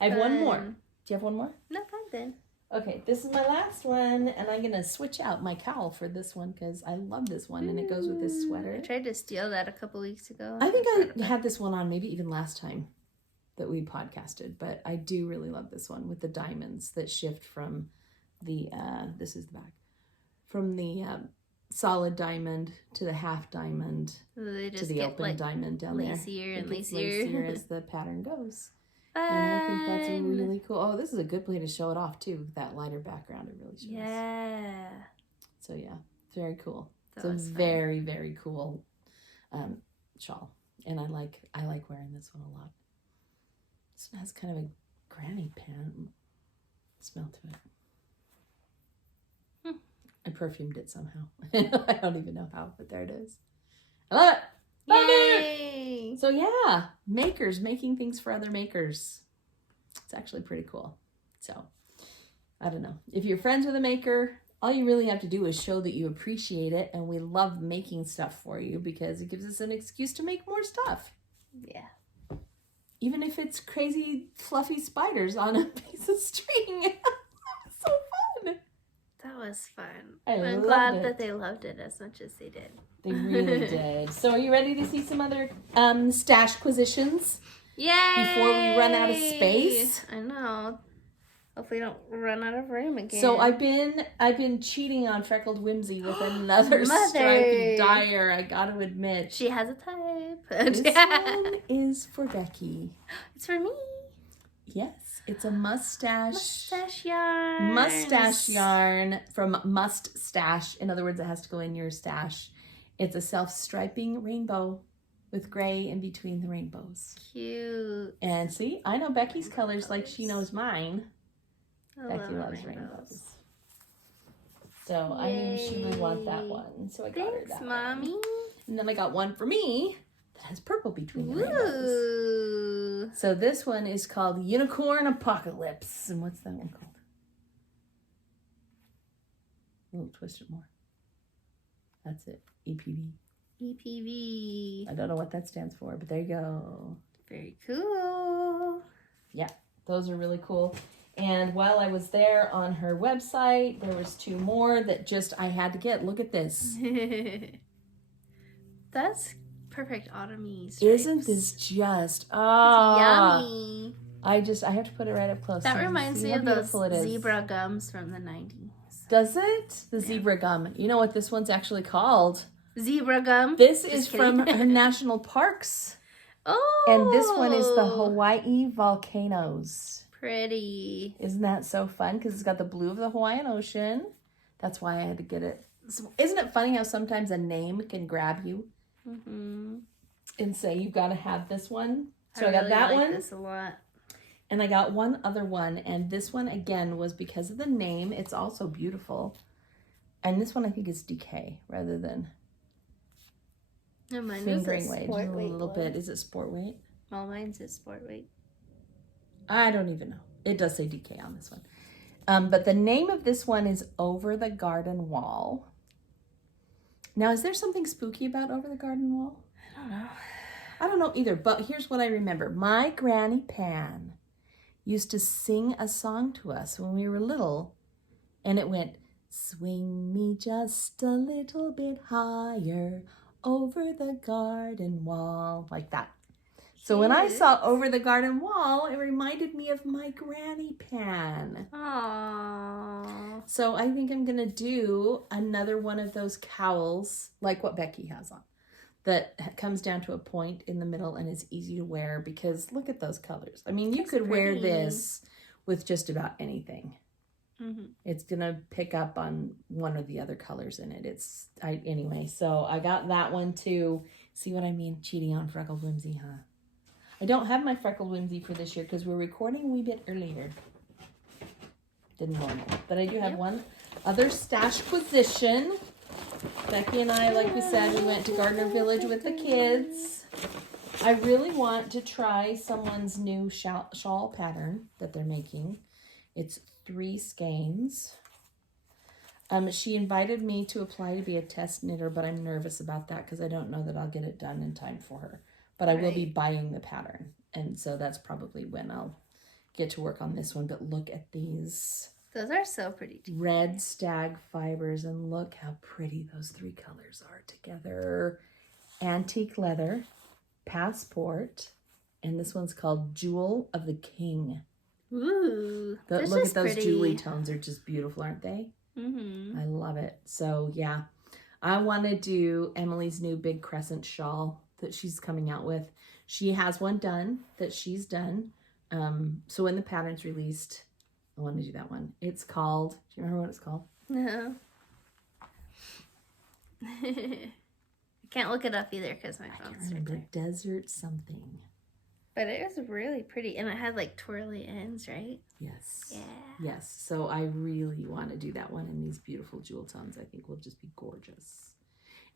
I have one more. Do you have one more? No, fun then. Okay, this is my last one, and I'm going to switch out my cowl for this one because I love this one, and it goes with this sweater. I tried to steal that a couple weeks ago. I think I had this one on maybe even last time that we podcasted, but I do really love this one with the diamonds that shift from the, this is the back, from the solid diamond to the half diamond They to just the get open like diamond down there. lacier and It gets lacier. as the pattern goes. And I think that's Fun. really cool. Oh, this is a good way to show it off too. That lighter background, it really shows. Yeah. So yeah, it's very cool. That It's was a fun. very, very cool shawl. And I like wearing this one a lot. This one has kind of a granny pan smell to it. I perfumed it somehow. I don't even know how, but there it is. I love it. Yay! So yeah, makers, making things for other makers. It's actually pretty cool. So I don't know. If you're friends with a maker, all you really have to do is show that you appreciate it, and we love making stuff for you because it gives us an excuse to make more stuff. Yeah. Even if it's crazy fluffy spiders on a piece of string. So fun. That was fun. I'm I'm glad that they loved it as much as they did. They really did. So are you ready to see some other stash acquisitions? Yay! Before we run out of space? I know. Hopefully don't run out of room again. So I've been cheating on Freckled Whimsy with another stripey dyer, I gotta admit. She has a type. This one is for Becky. It's for me. Yes, it's a mustache yarn. Mustache yarn from Must Stash. In other words, it has to go in your stash. It's a self-striping rainbow with gray in between the rainbows. Cute. And see, I know Becky's colors like she knows mine. I Becky love loves rainbows. So I knew she would want that one. So I got her that Mommy. one. And then I got one for me that has purple between the rainbows. Ooh. So this one is called Unicorn Apocalypse. And what's that one called? We'll twist it more. That's it. EPV. EPV. I don't know what that stands for, but there you go. Very cool. Yeah, those are really cool. And while I was there on her website, there was 2 more that just I had to get. Look at this. That's perfect autumn-y stripes. Isn't this just yummy? I have to put it right up close. That so reminds me how of those beautiful it is. zebra gums from the 90s. Does it? The Yeah. zebra gum. You know what this one's actually called? Zebra gum? This Just is kidding. from her national parks. Oh! And this one is the Hawaii volcanoes. Pretty. Isn't that so fun? Because it's got the blue of the Hawaiian Ocean. That's why I had to get it. Isn't it funny how sometimes a name can grab you and say you've got to have this one? So I got really that like one. This a lot. And I got one other one. And this one, again, was because of the name. It's also beautiful. And this one, I think, is DK rather than No, mine fingering was a weight. sport Just a weight little one. bit. Is it sport weight? Well, mine's a sport weight. I don't even know. It does say DK on this one. But the name of this one is Over the Garden Wall. Now, is there something spooky about Over the Garden Wall? I don't know. I don't know either, but here's what I remember. My Granny Pan used to sing a song to us when we were little, and it went, swing me just a little bit higher over the garden wall, like that. So when I saw Over the Garden Wall, it reminded me of my Granny Pan. Aww. So I think I'm going to do another one of those cowls, like what Becky has on, that comes down to a point in the middle and is easy to wear because look at those colors. I mean, you could wear this with just about anything. It's going to pick up on one or the other colors in it. Anyway, so I got that one too. See what I mean? Cheating on Freckled Whimsy, huh? I don't have my Freckled Whimsy for this year because we're recording a wee bit earlier than normal. But I do have one other stash acquisition. Becky and I, like we said, we went to Gardner Village with the kids. I really want to try someone's new shawl pattern that they're making. It's 3 skeins. She invited me to apply to be a test knitter, but I'm nervous about that because I don't know that I'll get it done in time for her. But I will be buying the pattern. And so that's probably when I'll get to work on this one. But look at these. Those are so pretty too. Red stag fibers. And look how pretty those 3 colors are together. Antique leather, passport, and this one's called Jewel of the King. Ooh. Look at those pretty. jewelry tones. They're just beautiful, aren't they? I love it. So yeah, I want to do Emily's new big crescent shawl that she's coming out with. She has one done that she's done. So when the pattern's released, I want to do that one. It's called, do you remember what it's called? No. I Can't look it up either because my I can't phone's remember. right Desert something. But it was really pretty. And it had like twirly ends, right? Yes. Yeah. Yes. So I really want to do that one in these beautiful jewel tones. I think will just be gorgeous.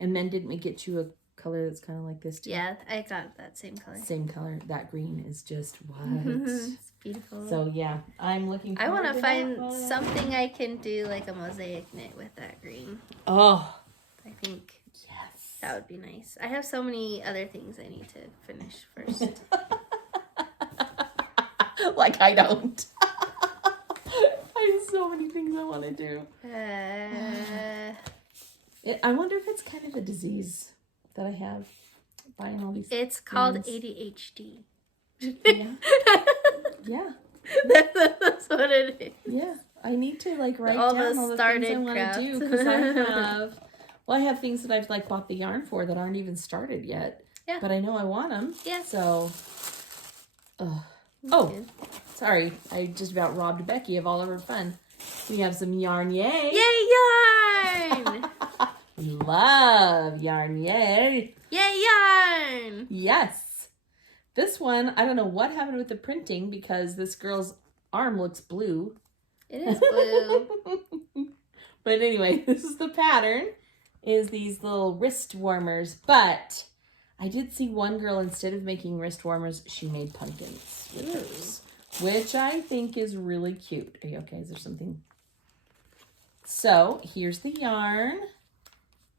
And then didn't we get you a color that's kind of like this too? Yeah, I got that same color. Same color. That green is just what? It's beautiful. So yeah, I'm looking forward I want to find that one. something I can do like a mosaic knit with that green. Oh. I think Yes. that would be nice. I have so many other things I need to finish first. Like I don't. I have so many things I want to do. I wonder if it's kind of a disease that I have, buying all these It's called things. ADHD. Yeah. Yeah. That's what it is. Yeah. I need to like write All down the all the started things I want crafts. to do because I have things that I've like bought the yarn for that aren't even started yet. Yeah. But I know I want them. Yeah. So. Oh, sorry. I just about robbed Becky of all of her fun. We have some YarnYAY. Yay, yarn! We love YarnYAY. Yay, yarn! Yes. This one, I don't know what happened with the printing because this girl's arm looks blue. It is blue. But anyway, this is the pattern. Is these little wrist warmers. But I did see one girl, instead of making wrist warmers, she made pumpkins with hers, which I think is really cute. Are you okay? Is there something? So here's the yarn.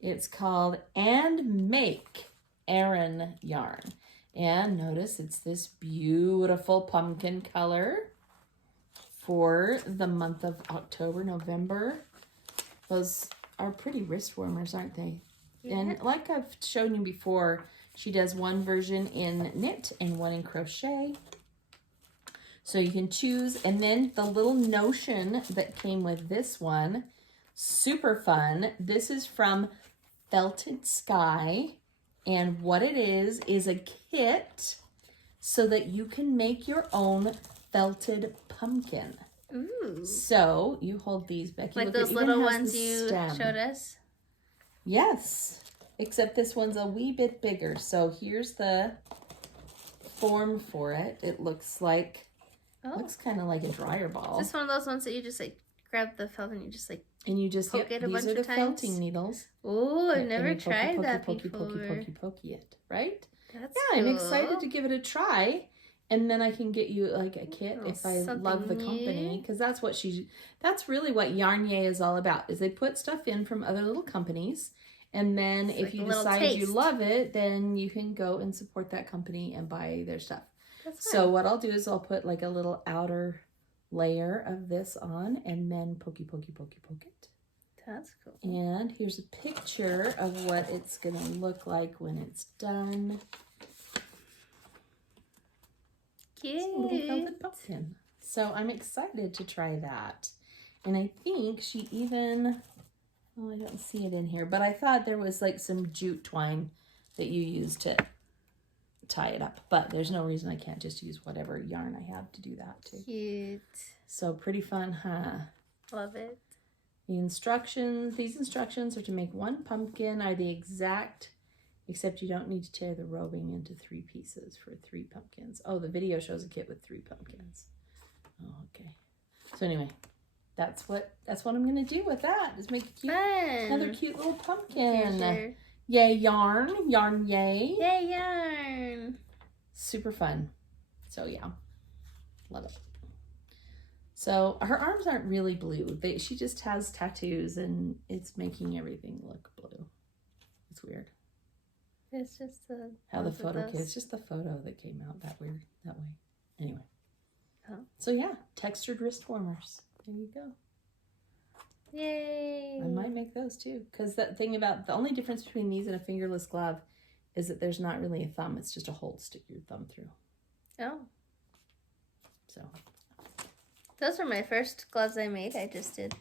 It's called And Make Aran yarn. And notice it's this beautiful pumpkin color for the month of October, November. Those are pretty wrist warmers, aren't they? Yeah. And like I've shown you before, she does one version in knit and one in crochet. So you can choose. And then the little notion that came with this one, super fun. This is from Felted Sky. And what it is a kit so that you can make your own felted pumpkin. Ooh. So you hold these, Becky. Like look, those little ones you showed us? Yes. Except this one's a wee bit bigger. So here's the form for it. It looks like, looks kind of like a dryer ball. Is this one of those ones that you just like grab the felt and you just like and you just poke it a these bunch are the of times? felting needles. Oh, I've never And you tried that pokey, before. pokey it, right? That's Yeah, I'm cool. excited to give it a try. And then I can get you like a kit if I something love the company, because that's really what YarnYAY is all about, is they put stuff in from other little companies. And then It's if like you a little decide you taste. love it, then you can go and support that company and buy their stuff. That's So fun. what I'll do is I'll put like a little outer layer of this on and then pokey it. That's cool. And here's a picture of what it's going to look like when it's done. It's a little velvet pumpkin. So I'm excited to try that. And I think she even, oh, I don't see it in here, but I thought there was like some jute twine that you use to tie it up. But there's no reason I can't just use whatever yarn I have to do that too. Cute. So pretty fun, huh? Love it. These instructions are to make one pumpkin, are the exact, except you don't need to tear the roving into 3 pieces for 3 pumpkins. Oh, the video shows a kit with 3 pumpkins. Oh, okay. So anyway, that's what I'm gonna do with that. Is make a cute, another cute little pumpkin. Yay yarn, YarnYAY. Yay yarn. Super fun. So yeah, love it. So her arms aren't really blue. She just has tattoos and it's making everything look blue. It's weird. It's just How the photo came. It's just the photo that came out that way. Anyway. Oh. So yeah, textured wrist warmers. There you go. Yay. I might make those too. Because that thing about the only difference between these and a fingerless glove is that there's not really a thumb. It's just a hole to stick your thumb through. Oh. So. Those were my first gloves I made. I just did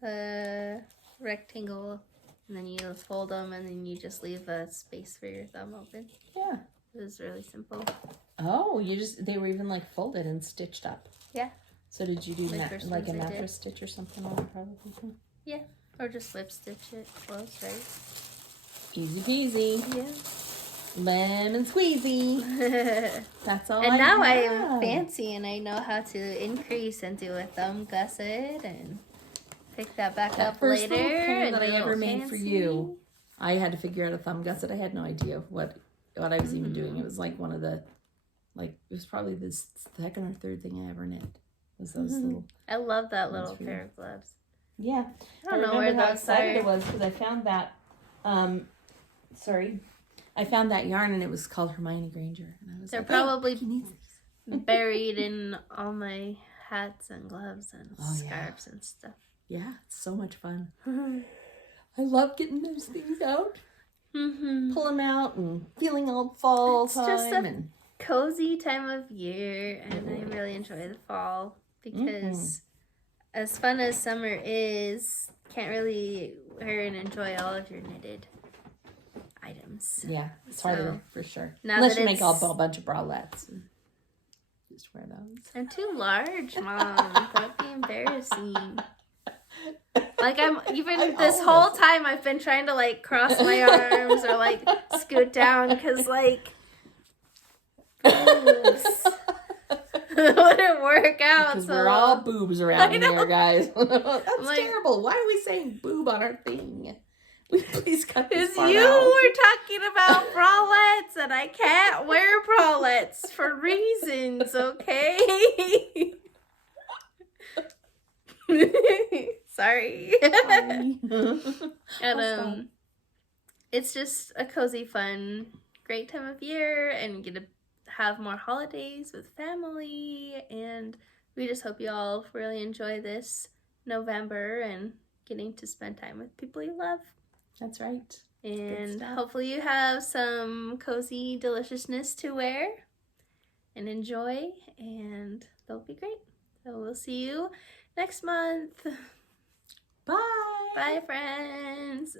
the rectangle and then you fold them and then you just leave a space for your thumb open. Yeah. It was really simple. Oh, they were even like folded and stitched up. Yeah. So did you do like a ones I mattress did. stitch or something on it probably? Yeah. Or just slip stitch it close, right? Easy peasy. Yeah. Lemon squeezy. That's all. And I now I have. am fancy and I know how to increase and do a thumb gusset and pick that back That up first later. little pair and that do I a ever little made for fancy. you, I had to figure out a thumb gusset. I had no idea what I was even doing. It was like one of the, it was probably the second or third thing I ever knit. Was those little. I love that ones little for pair you. of gloves. Yeah, I don't know where how those excited are. it was because I found that. I found that yarn and it was called Hermione Granger, and I was They're like, probably Becky needs these. buried in all my hats and gloves and Oh, yeah. scarves and stuff. Yeah, it's so much fun. I love getting those things out, pull them out, and feeling all fall It's time. just a cozy time of year, and I really enjoy the fall because as fun as summer is, can't really wear and enjoy all of your knitted items. Yeah, it's harder for sure. Now Unless that you make a it's- bunch of bralettes. And just wear those. I'm too large, Mom. That'd be embarrassing. Like this whole time I've been trying to like cross my arms or like scoot down because like boobs wouldn't work out. Because so we're all boobs around here, guys. That's like, terrible. Why are we saying boob on our thing? We please cut this because part you out. were talking about bralettes and I can't wear bralettes for reasons, okay? Sorry. And it's just a cozy, fun, great time of year, and you get to have more holidays with family, and we just hope you all really enjoy this November and getting to spend time with people you love. That's right. And hopefully you have some cozy deliciousness to wear and enjoy, and they'll be great. So we'll see you next month. Bye. Bye, friends.